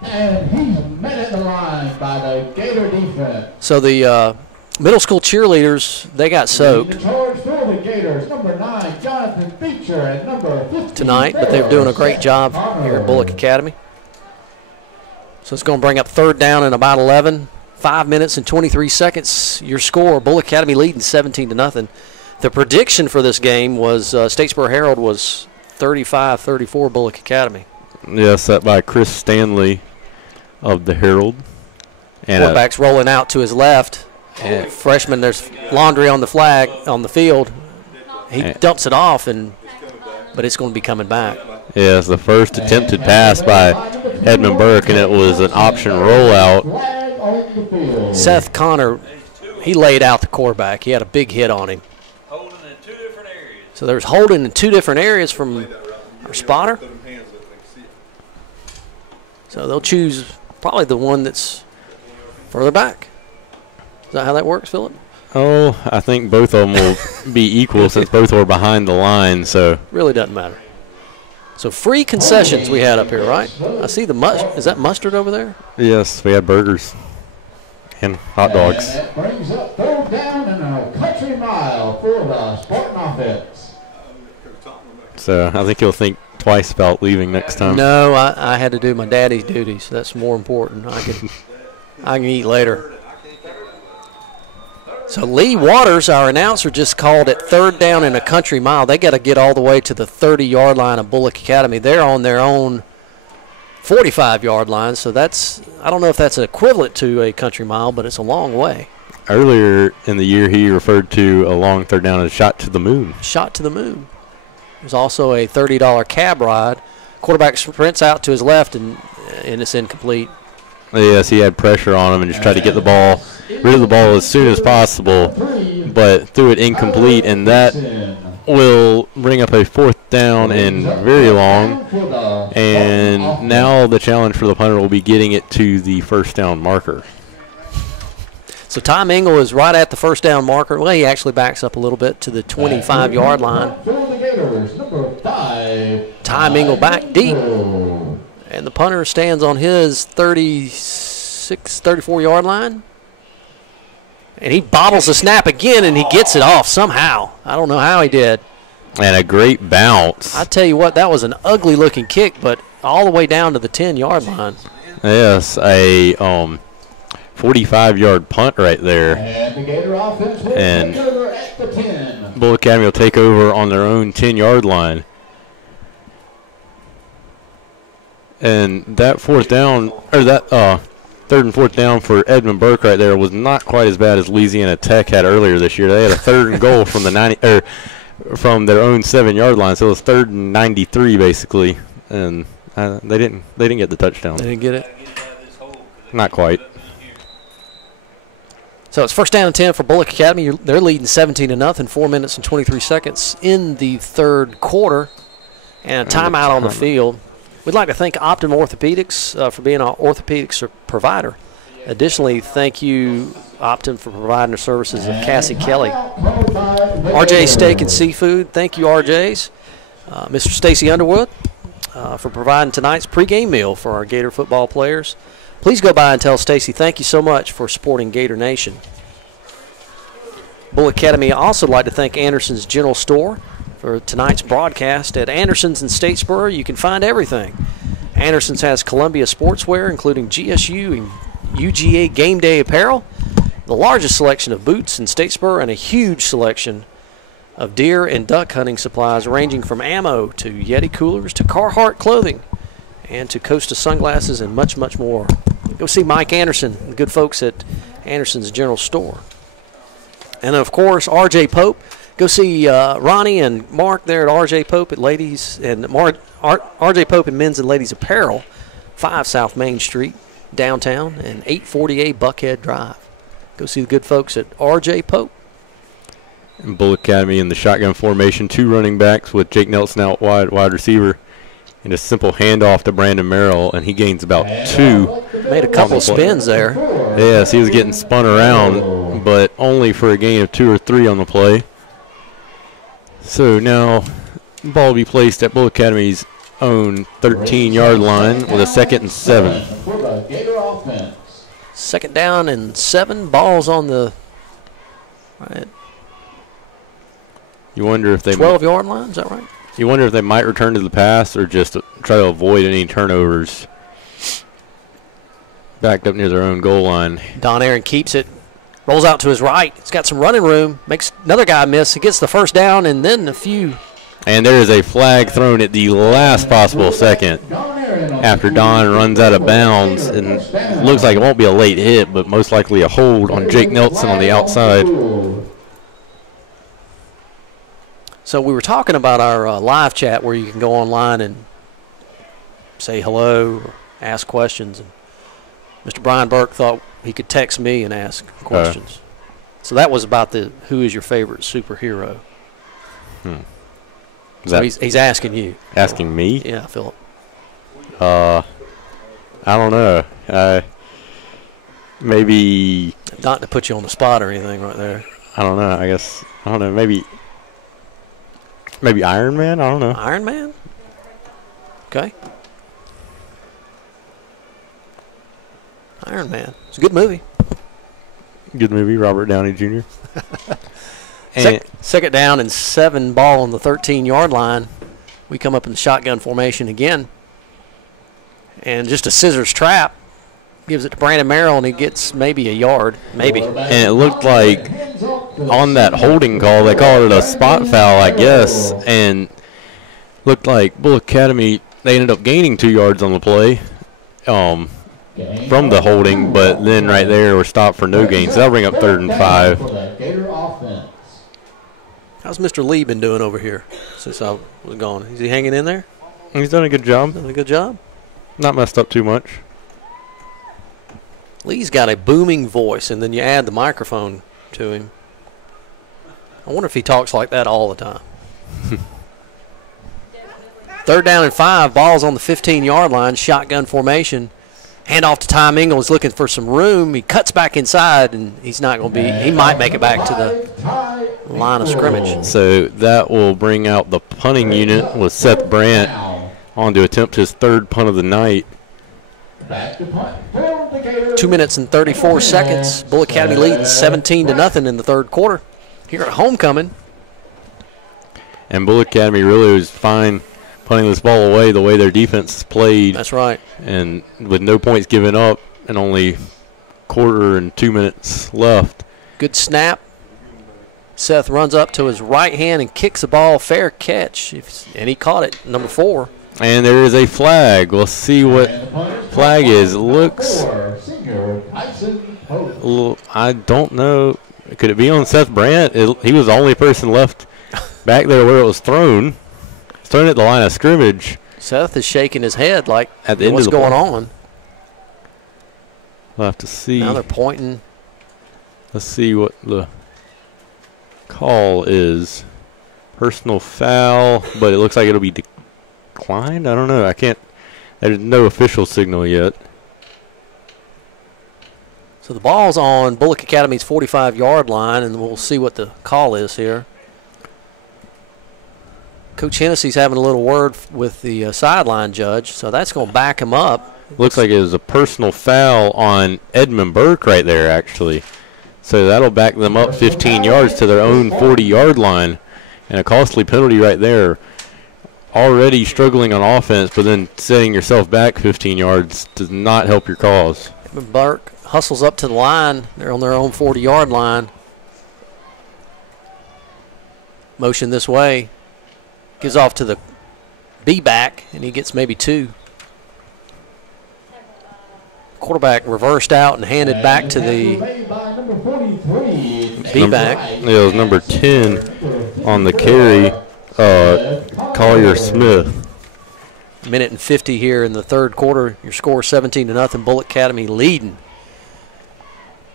And he's met at the line by the Gator defense. So the middle school cheerleaders, they got soaked Charge for the Gators, number 9, Jonathan Beecher, and number 15 tonight, but they're doing a great job here at Bulloch Academy. So it's going to bring up 3rd down and about 11. 5 minutes and 23 seconds. Your score, Bulloch Academy leading 17-0. The prediction for this game was Statesboro Herald was 35-34 Bulloch Academy. Yes, set by Chris Stanley of the Herald. And quarterback's rolling out to his left. And freshman, there's laundry on the flag on the field. He dumps it off, but it's going to be coming back. Yes, the first attempted pass by Edmund Burke, and it was an option rollout. Seth Connor, he laid out the quarterback. He had a big hit on him. Holding in 2 different areas. So there's holding in 2 different areas from our spotter. So they'll choose probably the one that's further back. Is that how that works, Phillip? Oh, I think both of them will be equal since both were behind the line. So really doesn't matter. So free concessions we had up here, right? I see the is that mustard over there? Yes, we had burgers and hot dogs. And that brings up 3rd down and a country mile for the Spartan offense. So I think you'll think twice about leaving next time. No, I had to do my daddy's duties. That's more important. I can eat later. So Lee Waters, our announcer, just called it 3rd down and a country mile. They got to get all the way to the 30-yard line of Bulloch Academy. They're on their own 45-yard line, so I don't know if that's equivalent to a country mile, but it's a long way. Earlier in the year, he referred to a long 3rd down as a shot to the moon. Shot to the moon. There's also a $30 cab ride. Quarterback sprints out to his left, and it's incomplete. Yes, he had pressure on him and just tried to get rid of the ball as soon as possible, but threw it incomplete, and that will bring up a 4th down and very long. And now the challenge for the punter will be getting it to the 1st down marker. So Tom Engel is right at the 1st down marker. Well, he actually backs up a little bit to the 25-yard line. Tom Engel back deep. And the punter stands on his 34-yard line. And he bobbles the snap again, and he gets it off somehow. I don't know how he did. And a great bounce. I tell you what, that was an ugly-looking kick, but all the way down to the 10-yard line. Yes, a 45-yard punt right there. And the Gator offense will And take over at the 10. Bulloch Academy will take over on their own 10-yard line. And that fourth down, or that third and fourth down for Edmund Burke right there was not quite as bad as Louisiana Tech had earlier this year. They had a third and goal from the from their own 7-yard line, so it was 3rd and 93 basically, and they didn't get the touchdown. They didn't get it. Not quite. So it's first down and 10 for Bulloch Academy. They're leading 17-0, 4 minutes and 23 seconds in the third quarter, and a timeout on the field. We'd like to thank Optum Orthopedics for being our orthopedics provider. Additionally, thank you, Optum, for providing the services of Cassie Kelly. RJ Steak and Seafood, thank you, RJ's. Mr. Stacy Underwood for providing tonight's pregame meal for our Gator football players. Please go by and tell Stacy thank you so much for supporting Gator Nation. Bulloch Academy also like to thank Anderson's General Store for tonight's broadcast. At Anderson's in Statesboro, you can find everything. Anderson's has Columbia sportswear, including GSU and UGA game day apparel, the largest selection of boots in Statesboro, and a huge selection of deer and duck hunting supplies ranging from ammo to Yeti coolers to Carhartt clothing and to Costa sunglasses and much, much more. Go see Mike Anderson, the good folks at Anderson's General Store. And, of course, RJ Pope. Go see Ronnie and Mark there at RJ Pope at Ladies and RJ Pope and Men's and Ladies Apparel, 5 South Main Street, downtown, and 848 Buckhead Drive. Go see the good folks at RJ Pope. And Bulloch Academy in the shotgun formation, 2 running backs with Jake Nelson out wide receiver, and a simple handoff to Brandon Merrill, and he gains about 2. Made a couple of spins there. Yes, he was getting spun around, but only for a gain of 2 or 3 on the play. So now the ball will be placed at Bulloch Academy's own 13-yard line with a 2nd and 7. Second down and 7. Balls on the right. You wonder if they 12-yard line, is that right? You wonder if they might return to the pass or just try to avoid any turnovers. Backed up near their own goal line. Don Aaron keeps it. Rolls out to his right. He's got some running room. Makes another guy miss. He gets the first down and then a few. And there is a flag thrown at the last possible second after Don runs out of bounds. And looks like it won't be a late hit, but most likely a hold on Jake Nelson on the outside. So we were talking about our live chat where you can go online and say hello or ask questions. And Mr. Brian Burke thought he could text me and ask questions. So that was about who is your favorite superhero. So he's asking you. Asking me? Yeah, Phillip. I don't know. Maybe. Not to put you on the spot or anything right there. I don't know. I guess. I don't know. Maybe Iron Man? I don't know. Iron Man? Okay. Iron Man. It's a good movie. Good movie, Robert Downey Jr. Second down and 7, ball on the 13-yard line. We come up in the shotgun formation again. And just a scissors trap. Gives it to Brandon Merrill, and he gets maybe a yard. Maybe. And it looked like on that holding call, they called it a spot foul, I guess. And looked like Bulloch Academy, they ended up gaining 2 yards on the play from the holding, but then right there were stopped for no gain. So that'll bring up 3rd and 5. How's Mr. Lee been doing over here since I was gone? Is he hanging in there? He's done a good job. Done a good job? Not messed up too much. Lee's got a booming voice, and then you add the microphone to him. I wonder if he talks like that all the time. 3rd down and 5, balls on the 15-yard line, shotgun formation. Hand off to Tom Engel. He's looking for some room. He cuts back inside, and he's not going to be – he might make it back to the line of scrimmage. So that will bring out the punting unit with Seth Brandt on to attempt his 3rd punt of the night. Back to punt for the Gators. 2 minutes and 34 seconds. Bulloch Academy leading 17-0 in the third quarter here at homecoming. And Bulloch Academy really was fine punting this ball away the way their defense played. That's right. And with no points given up and only quarter and 2 minutes left. Good snap. Seth runs up to his right hand and kicks the ball. Fair catch. And he caught it, number 4. And there is a flag. We'll see what flag is. It looks I don't know. Could it be on Seth Brandt? He was the only person left back there where it was thrown. It's thrown at the line of scrimmage. Seth is shaking his head like, at the end what's of the going ball. on? We'll have to see. Now they're pointing. Let's see what the call is. Personal foul, but it looks like it'll be declined. I don't know. I can't. There's no official signal yet. So the ball's on Bulloch Academy's 45-yard line, and we'll see what the call is here. Coach Hennessy's having a little word with the sideline judge, so that's going to back him up. Looks like it was a personal foul on Edmund Burke right there, actually. So that'll back them up 15 yards to their own 40-yard line, and a costly penalty right there. Already struggling on offense, but then setting yourself back 15 yards does not help your cause. Edmund Burke hustles up to the line. They're on their own 40-yard line. Motion this way. Gives off to the B-back, and he gets maybe 2. Quarterback reversed out and handed back to the B-back. It was number 10 on the carry, Collier Smith. Minute and 50 here in the third quarter. Your score 17-0. Bulloch Academy leading.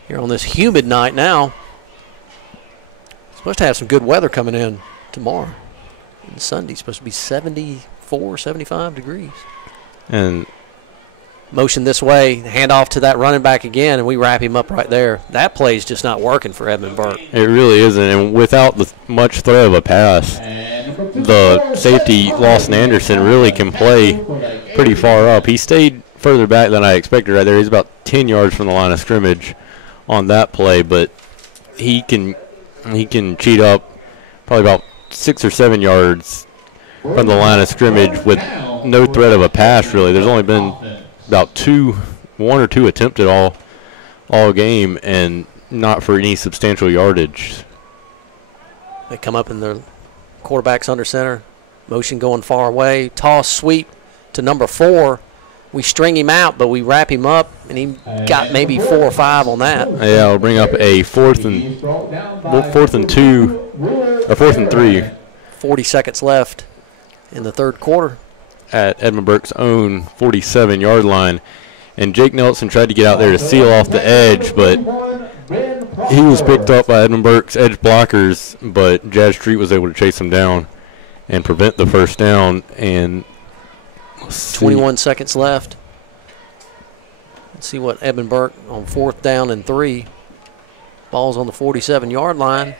Here on this humid night now. Supposed to have some good weather coming in tomorrow. And Sunday's supposed to be 74, 75 degrees. And motion this way, hand off to that running back again, and we wrap him up right there. That play's just not working for Edmund Burke. It really isn't, and without the much threat of a pass, the safety, Lawson Anderson, really can play pretty far up. He stayed further back than I expected right there. He's about 10 yards from the line of scrimmage on that play, but he can cheat up probably about 6 or 7 yards from the line of scrimmage with no threat of a pass, really. There's only been about 1 or 2 attempted all game, and not for any substantial yardage. They come up in the quarterback's under center. Motion going far away. Toss sweep to number 4. We string him out, but we wrap him up, and he got maybe 4 or 5 on that. Yeah, we'll bring up a fourth and 3. 40 seconds left in the third quarter. At Edmund Burke's own 47-yard line. And Jake Nelson tried to get out there to seal off the edge, but he was picked up by Edmund Burke's edge blockers, but Jazz Street was able to chase him down and prevent the first down. And 21 seconds left. Let's see what Edmund Burke on 4th down and 3. Ball's on the 47-yard line.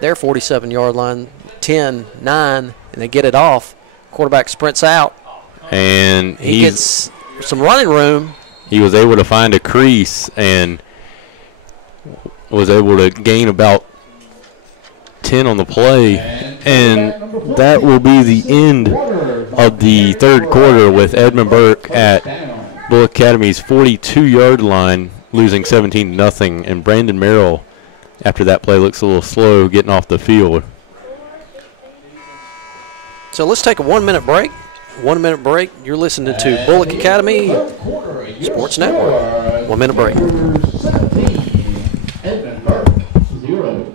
Their 47-yard line, 10, 9, and they get it off. Quarterback sprints out. And he gets some running room. He was able to find a crease and was able to gain about 10 on the play. And that will be the end of the third quarter with Edmund Burke at Bulloch Academy's 42-yard line, losing 17-0. And Brandon Merrill, after that play, looks a little slow getting off the field. So let's take a 1-minute break. 1-minute break. You're listening to Bulloch Academy Sports Network. 1-minute break. Edmund Burke, 0.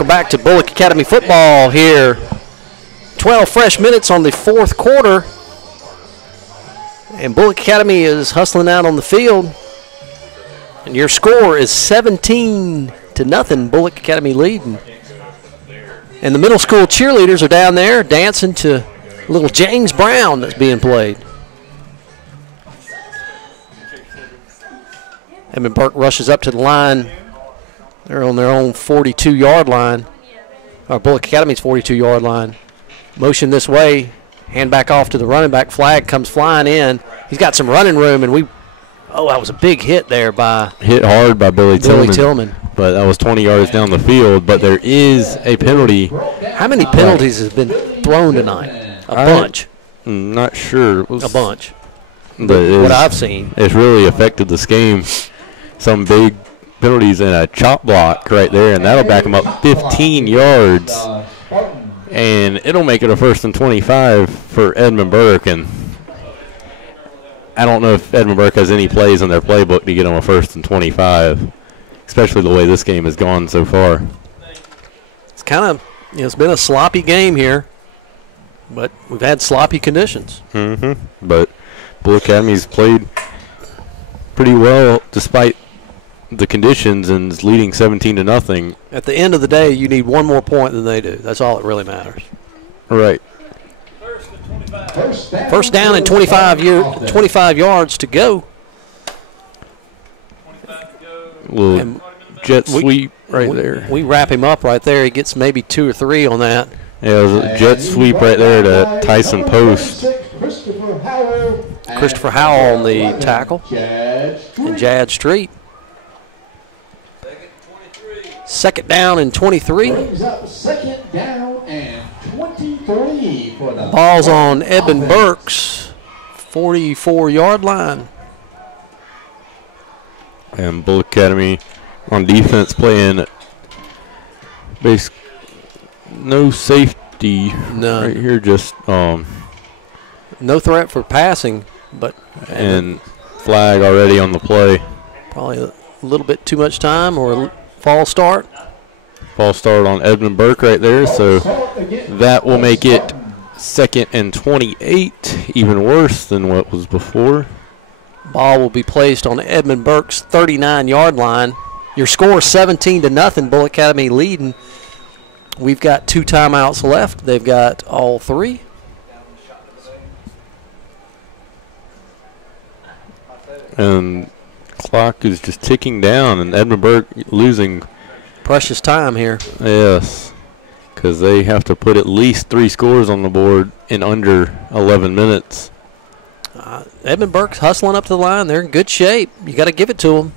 Welcome back to Bulloch Academy football here. 12 fresh minutes on the fourth quarter. And Bulloch Academy is hustling out on the field. And your score is 17-0, Bulloch Academy leading. And the middle school cheerleaders are down there dancing to little James Brown that's being played. Edmund Burke rushes up to the line. They're on their own 42-yard line. Or Bulloch Academy's 42-yard line. Motion this way. Hand back off to the running back. Flag comes flying in. He's got some running room, and that was a big hit there by... Hit hard by Billy Tillman. But that was 20 yards down the field. But there is a penalty. How many penalties has been thrown tonight? A bunch. I'm not sure. A bunch. But what I've seen. It's really affected this game. Some big penalties and a chop block right there, and that'll back them up 15 yards. And it'll make it a 1st and 25 for Edmund Burke. And I don't know if Edmund Burke has any plays in their playbook to get them a 1st and 25, especially the way this game has gone so far. It's kind of, it's been a sloppy game here, but we've had sloppy conditions. But Bulloch Academy's played pretty well despite the conditions and is leading 17-0. At the end of the day, you need one more point than they do. That's all that really matters. Right. First down and 25 yards to go. Little jet sweep right there. We wrap him up right there. He gets maybe 2 or 3 on that. Yeah, it was a jet sweep right there to Tyson Post. Christopher Howell on the tackle. And Jad Street. Second down and 23. Second down and 23 for the ball's on Edmund Burke's 44-yard line. And Bulloch Academy on defense playing base, no safety right here, just no threat for passing, but and flag already on the play. Probably a little bit too much time or false start. False start on Edmund Burke right there, so that will make it 2nd and 28, even worse than what was before. Ball will be placed on Edmund Burke's 39-yard line. Your score is 17-0, Bulloch Academy leading. We've got 2 timeouts left. They've got all 3. And clock is just ticking down, and Edmund Burke losing precious time here. Yes, because they have to put at least 3 scores on the board in under 11 minutes. Edmund Burke's hustling up to the line. They're in good shape. You got to give it to them.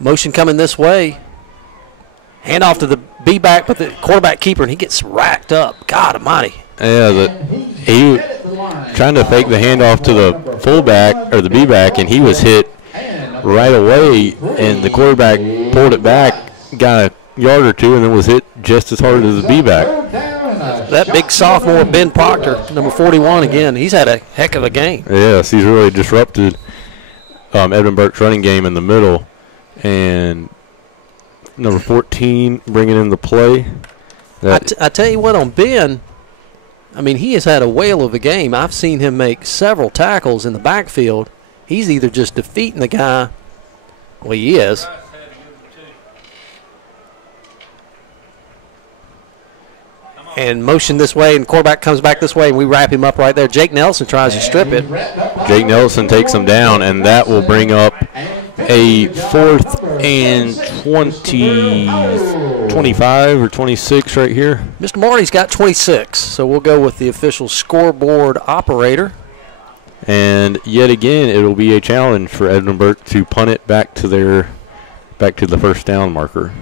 Motion coming this way. Hand off to the B-back, but the quarterback keeper, and he gets racked up. God almighty. Yeah, he trying to fake the handoff to the fullback or the B-back, and he was hit right away, and the quarterback pulled it back, got a yard or 2, and then was hit just as hard as the B-back. That big sophomore, Ben Proctor, number 41 again, he's had a heck of a game. Yes, he's really disrupted Edmund Burke's running game in the middle. And number 14 bringing in the play. I tell you what, on Ben, I mean, he has had a whale of a game. I've seen him make several tackles in the backfield. He's either just defeating the guy, well, he is. And motion this way, and quarterback comes back this way, and we wrap him up right there. Jake Nelson tries to strip it. Jake Nelson takes him down, and that will bring up a 4th and 25 or 26 right here. Mr. Marty's got 26, so we'll go with the official scoreboard operator. And yet again, it will be a challenge for Edmund Burke to punt it back to the first down marker.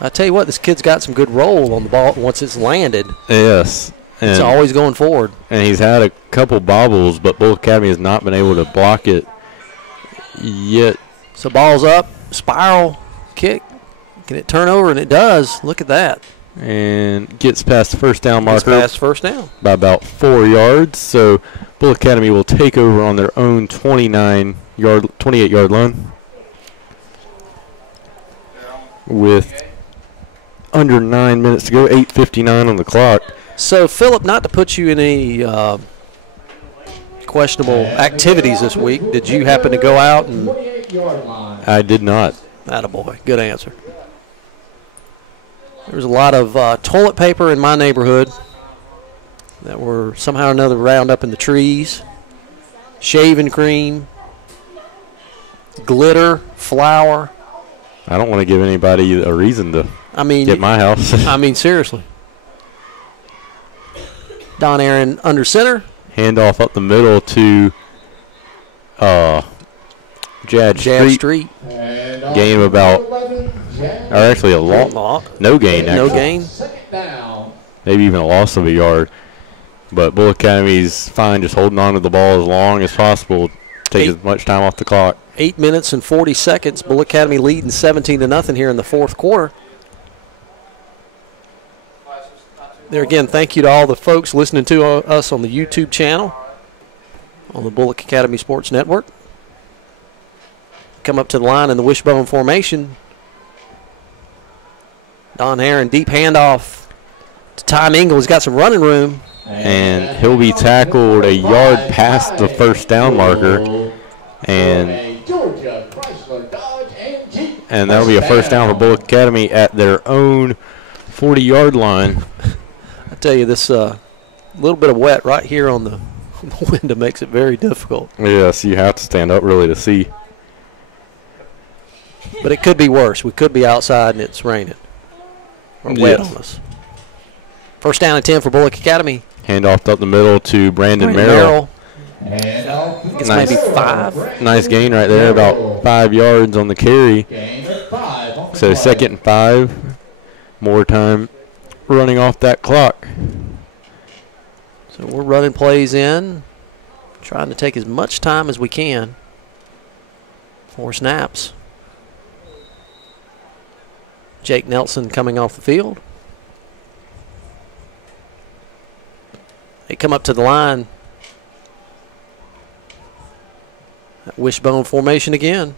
I tell you what, this kid's got some good roll on the ball once it's landed. Yes. It's always going forward. And he's had a couple bobbles, but Bulloch Academy has not been able to block it yet. So ball's up, spiral, kick. Can it turn over? And it does. Look at that. And gets past the first down marker. Gets past first down. By about 4 yards. So Bulloch Academy will take over on their own 28-yard line with under 9 minutes to go, 8:59 on the clock. So, Phillip, not to put you in any questionable activities this week, did you happen to go out and? I did not. Attaboy. Good answer. There was a lot of toilet paper in my neighborhood that were somehow or another round up in the trees. Shaving cream, glitter, flour. I don't want to give anybody a reason to get my house. I mean, seriously. Don Aaron under center. Handoff up the middle to Jad Street. Gain of about, or actually a lot. No gain, actually. No gain. Maybe even a loss of a yard. But Bulloch Academy's fine just holding on to the ball as long as possible. Take as much time off the clock. 8 minutes and 40 seconds. Bulloch Academy leading 17-0 here in the fourth quarter. There again, thank you to all the folks listening to us on the YouTube channel, on the Bulloch Academy Sports Network. Come up to the line in the wishbone formation. Don Aaron, deep handoff to Ty Mingle. He's got some running room. And he'll be tackled a yard past the first down marker. And that'll be a first down for Bulloch Academy at their own 40-yard line. I tell you, this little bit of wet right here on the window makes it very difficult. Yes, you have to stand up really to see. But it could be worse. We could be outside and it's raining or wet on us. First down and 10 for Bulloch Academy. Handoff up the middle to Brandon Merrill. It's maybe 5. Nice gain right there, about 5 yards on the carry. So 2nd and 5. More time running off that clock. So we're running plays in, trying to take as much time as we can. 4 snaps. Jake Nelson coming off the field. They come up to the line. That wishbone formation again.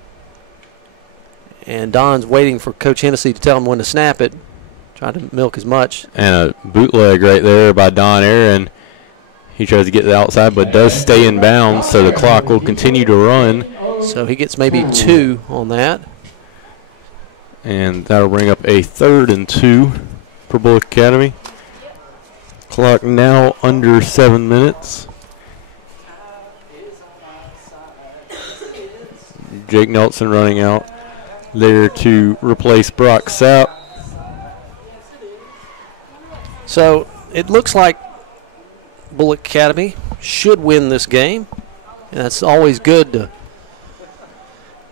And Don's waiting for Coach Hennessy to tell him when to snap it. Trying to milk as much. And a bootleg right there by Don Aaron. He tries to get to the outside, but does stay in bounds, so the clock will continue to run. So he gets maybe 2 on that. And that'll bring up a 3rd and 2 for Bulloch Academy. Clock now under 7 minutes. Jake Nelson running out there to replace Brock Sapp. So it looks like Bulloch Academy should win this game. And that's always good to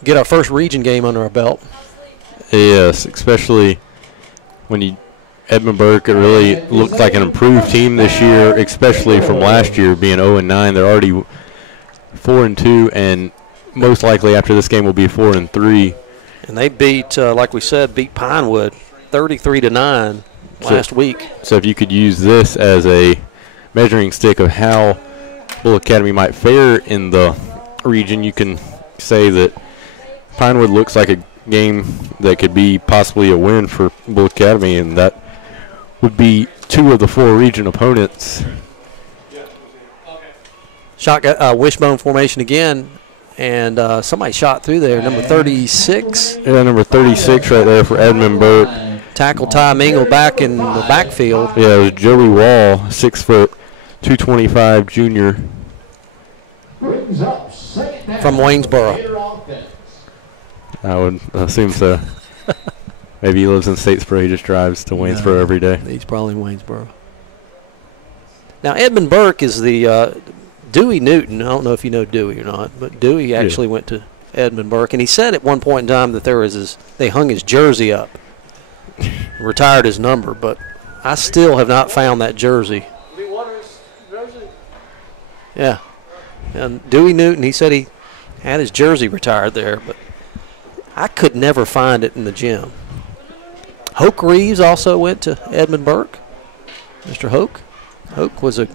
get our first region game under our belt. Yes, especially when Edmund Burke, it really looked like an improved team this year, especially from last year being 0-9. They're already 4-2, and most likely after this game will be 4-3. And they beat, like we said, beat Pinewood 33-9 last week. So if you could use this as a measuring stick of how Bulloch Academy might fare in the region, you can say that Pinewood looks like a game that could be possibly a win for Bulloch Academy, and that would be 2 of the 4 region opponents. Wishbone formation again, and somebody shot through there, number 36. Yeah, number 36 right there for Edmund Burke. Tackle Ty Mingle back in the backfield. Yeah, it was Joey Wall, 6 foot, 225 junior. From Waynesboro. I would assume so. Maybe he lives in Statesboro. He just drives to Waynesboro every day. He's probably in Waynesboro. Now, Edmund Burke is the Dewey Newton. I don't know if you know Dewey or not, but Dewey actually went to Edmund Burke. And he said at one point in time that they hung his jersey up, retired his number, but I still have not found that jersey. Yeah. And Dewey Newton, he said he had his jersey retired there, but I could never find it in the gym. Hoke Reeves also went to Edmund Burke. Mr. Hoke. Hoke was a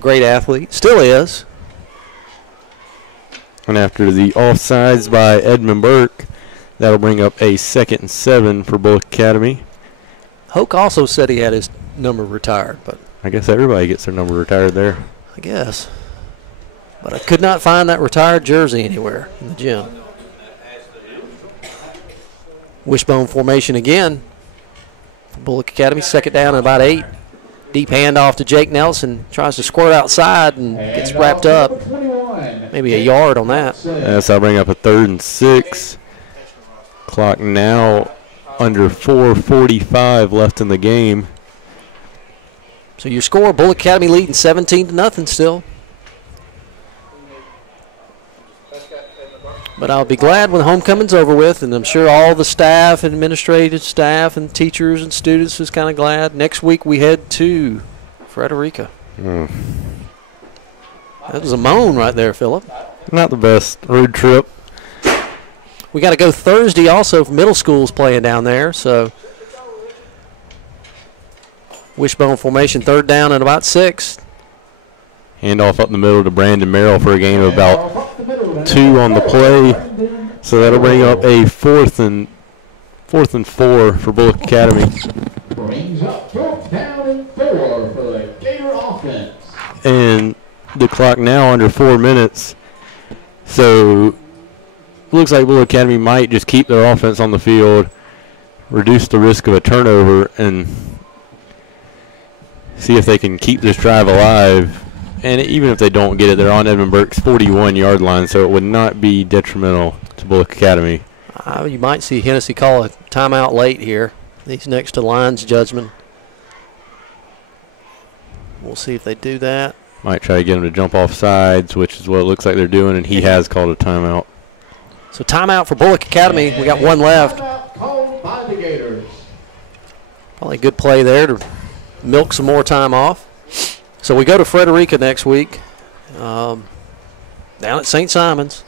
great athlete. Still is. And after the offsides by Edmund Burke, that'll bring up a 2nd and 7 for Bulloch Academy. Hoke also said he had his number retired, but I guess everybody gets their number retired there. I guess. But I could not find that retired jersey anywhere in the gym. Wishbone formation again for Bulloch Academy. Second down and about 8. Deep handoff to Jake Nelson. Tries to squirt outside and gets wrapped up. Maybe a yard on that. So I'll bring up a 3rd and 6. Clock now under 4:45 left in the game. So your score, Bulloch Academy leading 17-0 still. But I'll be glad when homecoming's over with, and I'm sure all the staff, administrative staff, and teachers and students is kind of glad. Next week we head to Frederica. That was a moan right there, Phillip. Not the best road trip. We got to go Thursday also. Middle school's playing down there, so wishbone formation, 3rd down and about 6. Handoff up the middle to Brandon Merrill for a gain of about 2 on the play. So that'll bring up a 4th and 4 for Bulloch Academy. Brings up 4th down and 4 for the Gator offense. And the clock now under 4 minutes. So looks like Bulloch Academy might just keep their offense on the field, reduce the risk of a turnover, and see if they can keep this drive alive. And even if they don't get it, they're on Edmund Burke's 41-yard line, so it would not be detrimental to Bulloch Academy. You might see Hennessy call a timeout late here. He's next to Line's judgment. We'll see if they do that. Might try to get him to jump off sides, which is what it looks like they're doing, and he has called a timeout. So timeout for Bulloch Academy. We got one left. Timeout called by the Gators. Probably a good play there to milk some more time off. So we go to Frederica next week, down at St. Simon's.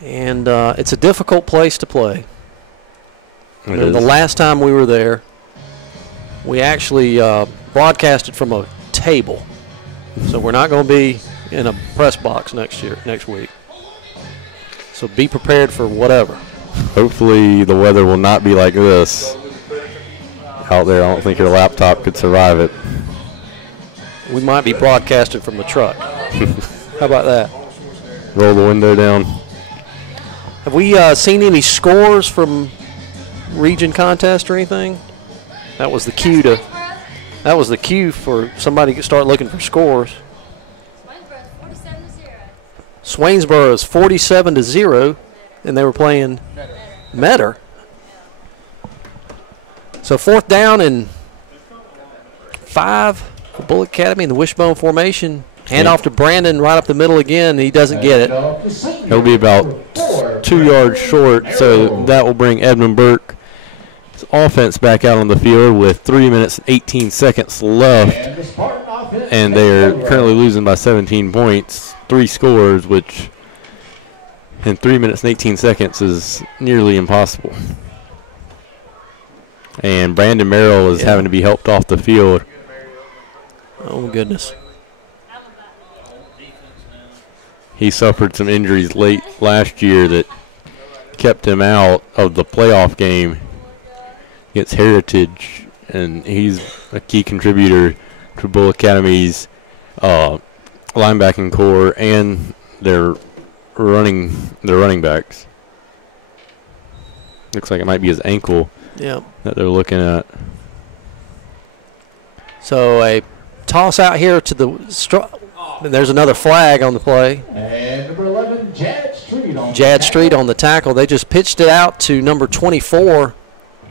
And it's a difficult place to play. The last time we were there, we actually broadcasted from a table. So we're not going to be in a press box next week. So be prepared for whatever. Hopefully the weather will not be like this out there. I don't think your laptop could survive it. We might be broadcasting from the truck. How about that? Roll the window down. Have we seen any scores from region contest or anything? That was the cue to. That was the cue for somebody to start looking for scores. Swainsboro is 47-0, and they were playing Metter. So 4th down and 5 for Bulloch Academy in the wishbone formation. Handoff to Brannen right up the middle again. He doesn't get it. He'll be about 2 yards short, so that will bring Edmund Burke's offense back out on the field with 3 minutes and 18 seconds left. And they're currently losing by 17 points, 3 scores, which in 3 minutes and 18 seconds is nearly impossible. And Brandon Merrill is having to be helped off the field. Oh, goodness. He suffered some injuries late last year that kept him out of the playoff game against Heritage, and he's a key contributor to Bulloch Academy's linebacking core and their running backs. Looks like it might be his ankle that they're looking at. So a toss out here to the and there's another flag on the play. And number 11, Jad Street on Jad Street on the tackle. They just pitched it out to number 24.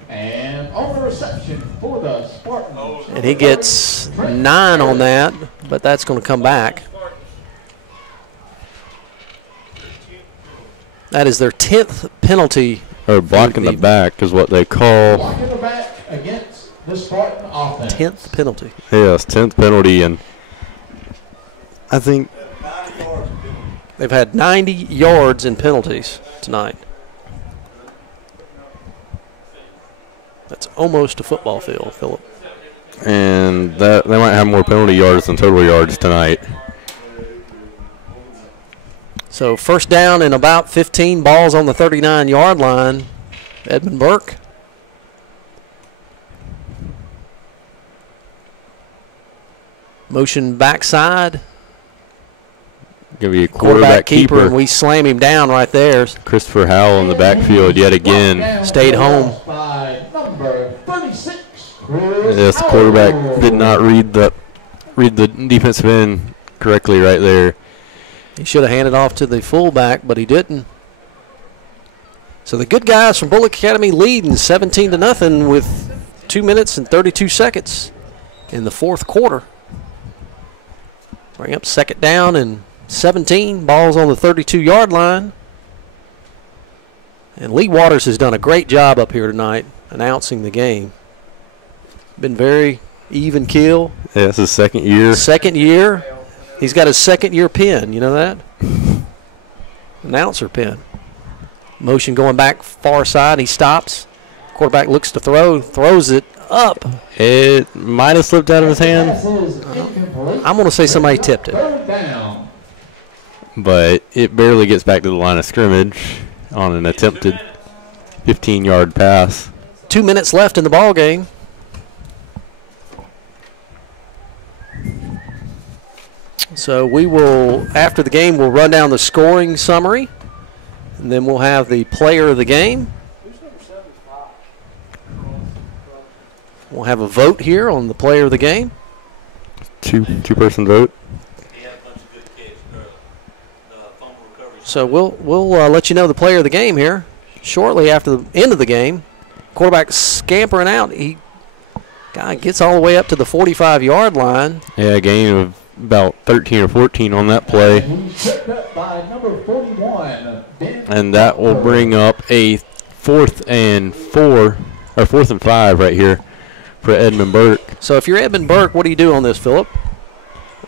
And on the reception for the Spartans. And he gets 9 on that, but that's going to come back. That is their 10th penalty. Or blocking the back is what they call. Blocking the back against the Spartan offense. 10th penalty. Yes, 10th penalty, and I think they've had 90 yards in penalties tonight. That's almost a football field, Phillip. And that they might have more penalty yards than total yards tonight. So 1st down and about 15, balls on the 39-yard line. Edmund Burke. Motion backside. Going to be a quarterback keeper. And we slam him down right there. Christopher Howell in the backfield yet again. Stayed home. Yes, the quarterback did not read the defensive end correctly right there. He should have handed off to the fullback, but he didn't. So the good guys from Bulloch Academy leading 17-0 with 2 minutes and 32 seconds in the fourth quarter. Bring up second down and 17. Ball's on the 32-yard line. And Lee Waters has done a great job up here tonight announcing the game. Been very even keel. Yeah, it's his second year. Second year. He's got his second-year pin. You know that? Announcer pin. Motion going back far side. He stops. Quarterback looks to throw. Throws it up. It might have slipped out of his hand. I'm going to say somebody tipped it. But it barely gets back to the line of scrimmage on an attempted 15-yard pass. 2 minutes left in the ball game. So we will, after the game, we'll run down the scoring summary, and then we'll have the player of the game. We'll have a vote here on the player of the game. Two-person vote. So we'll let you know the player of the game here shortly after the end of the game. Quarterback scampering out. Guy gets all the way up to the 45-yard line. Yeah, a gain of about 13 or 14 on that play. And that will bring up a 4th and 5 right here for Edmund Burke. So if you're Edmund Burke, what do you do on this, Phillip?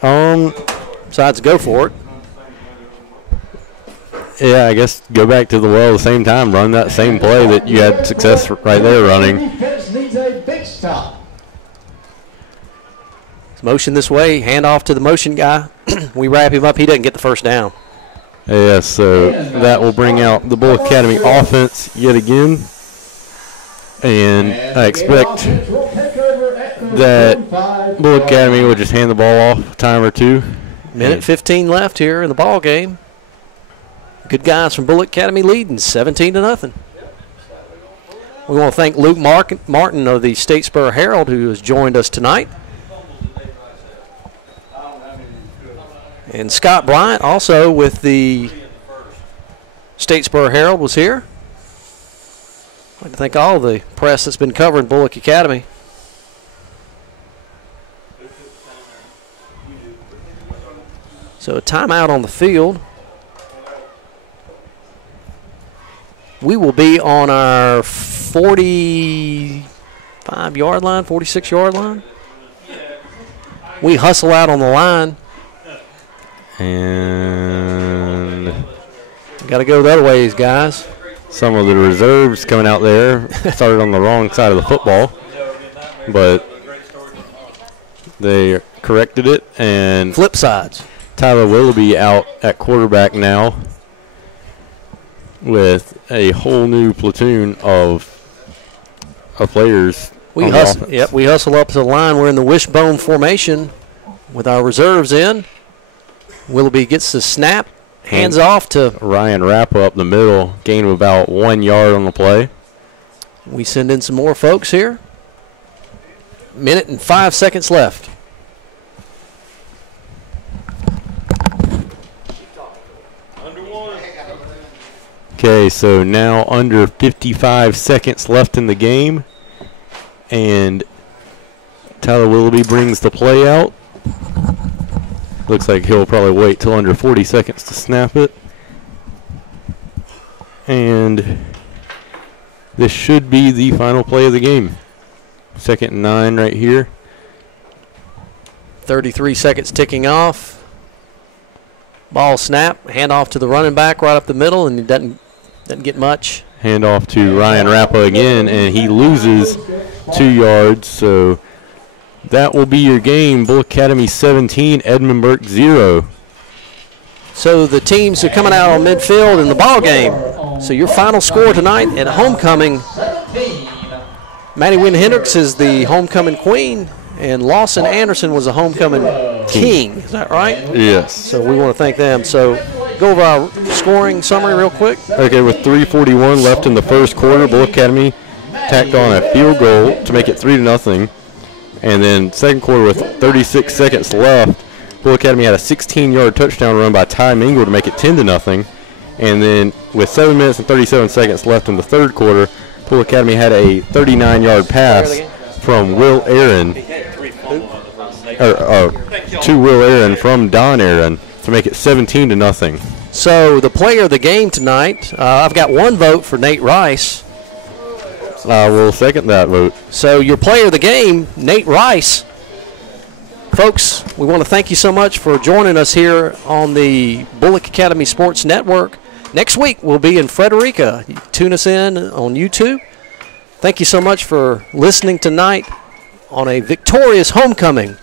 Besides go for it. Yeah, I guess go back to the well at the same time, run that same play that you had success right there running. Motion this way, hand off to the motion guy. We wrap him up. He doesn't get the first down. Yeah, so that will bring out the Bulloch Academy offense yet again. And I expect that Bulloch Academy will just hand the ball off a time or two. Minute 15 left here in the ball game. Good guys from Bulloch Academy leading 17-0. We want to thank Luke Martin of the Statesboro Herald, who has joined us tonight. And Scott Bryant, also with the Statesboro Herald, was here. I'd like to thank all the press that's been covering Bulloch Academy. So a timeout on the field. We will be on our 45-yard line, 46-yard line. We hustle out on the line. And got to go the other ways, guys. Some of the reserves coming out there started on the wrong side of the football, but they corrected it. And flip sides. Tyler Willoughby out at quarterback now with a whole new platoon of players. We hustle up to the line. We're in the wishbone formation with our reserves in. Willoughby gets the snap, hands off to Ryan Rappa up the middle, gain of about 1 yard on the play. We send in some more folks here. Minute and 5 seconds left. Okay, so now under 55 seconds left in the game, and Tyler Willoughby brings the play out. Looks like he'll probably wait till under 40 seconds to snap it. And this should be the final play of the game. 2nd and 9 right here. 33 seconds ticking off. Ball snap, hand off to the running back right up the middle, and he doesn't get much. Hand off to Ryan Rappa again, and he loses 2 yards. So that will be your game. Bulloch Academy 17, Edmund Burke 0. So the teams are coming out on midfield in the ball game. So your final score tonight at homecoming, Maddie Wynn Hendricks is the homecoming queen, and Lawson Anderson was a homecoming king. Is that right? Yes. So we want to thank them. So go over our scoring summary real quick. Okay, with 3:41 left in the first quarter, Bulloch Academy tacked on a field goal to make it 3-0. And then second quarter with 36 seconds left, Bulloch Academy had a 16-yard touchdown run by Ty Mingle to make it 10-0. And then with 7 minutes and 37 seconds left in the third quarter, Bulloch Academy had a 39-yard pass from Will Aaron, to Will Aaron from Don Aaron to make it 17-0. So the player of the game tonight, I've got one vote for Nate Rice. I will second that vote. So your player of the game, Nate Rice. Folks, we want to thank you so much for joining us here on the Bulloch Academy Sports Network. Next week we'll be in Frederica. Tune us in on YouTube. Thank you so much for listening tonight on a victorious homecoming.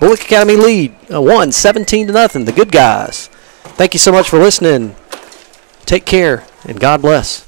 Bulloch Academy lead, won 17-0, the good guys. Thank you so much for listening. Take care, and God bless.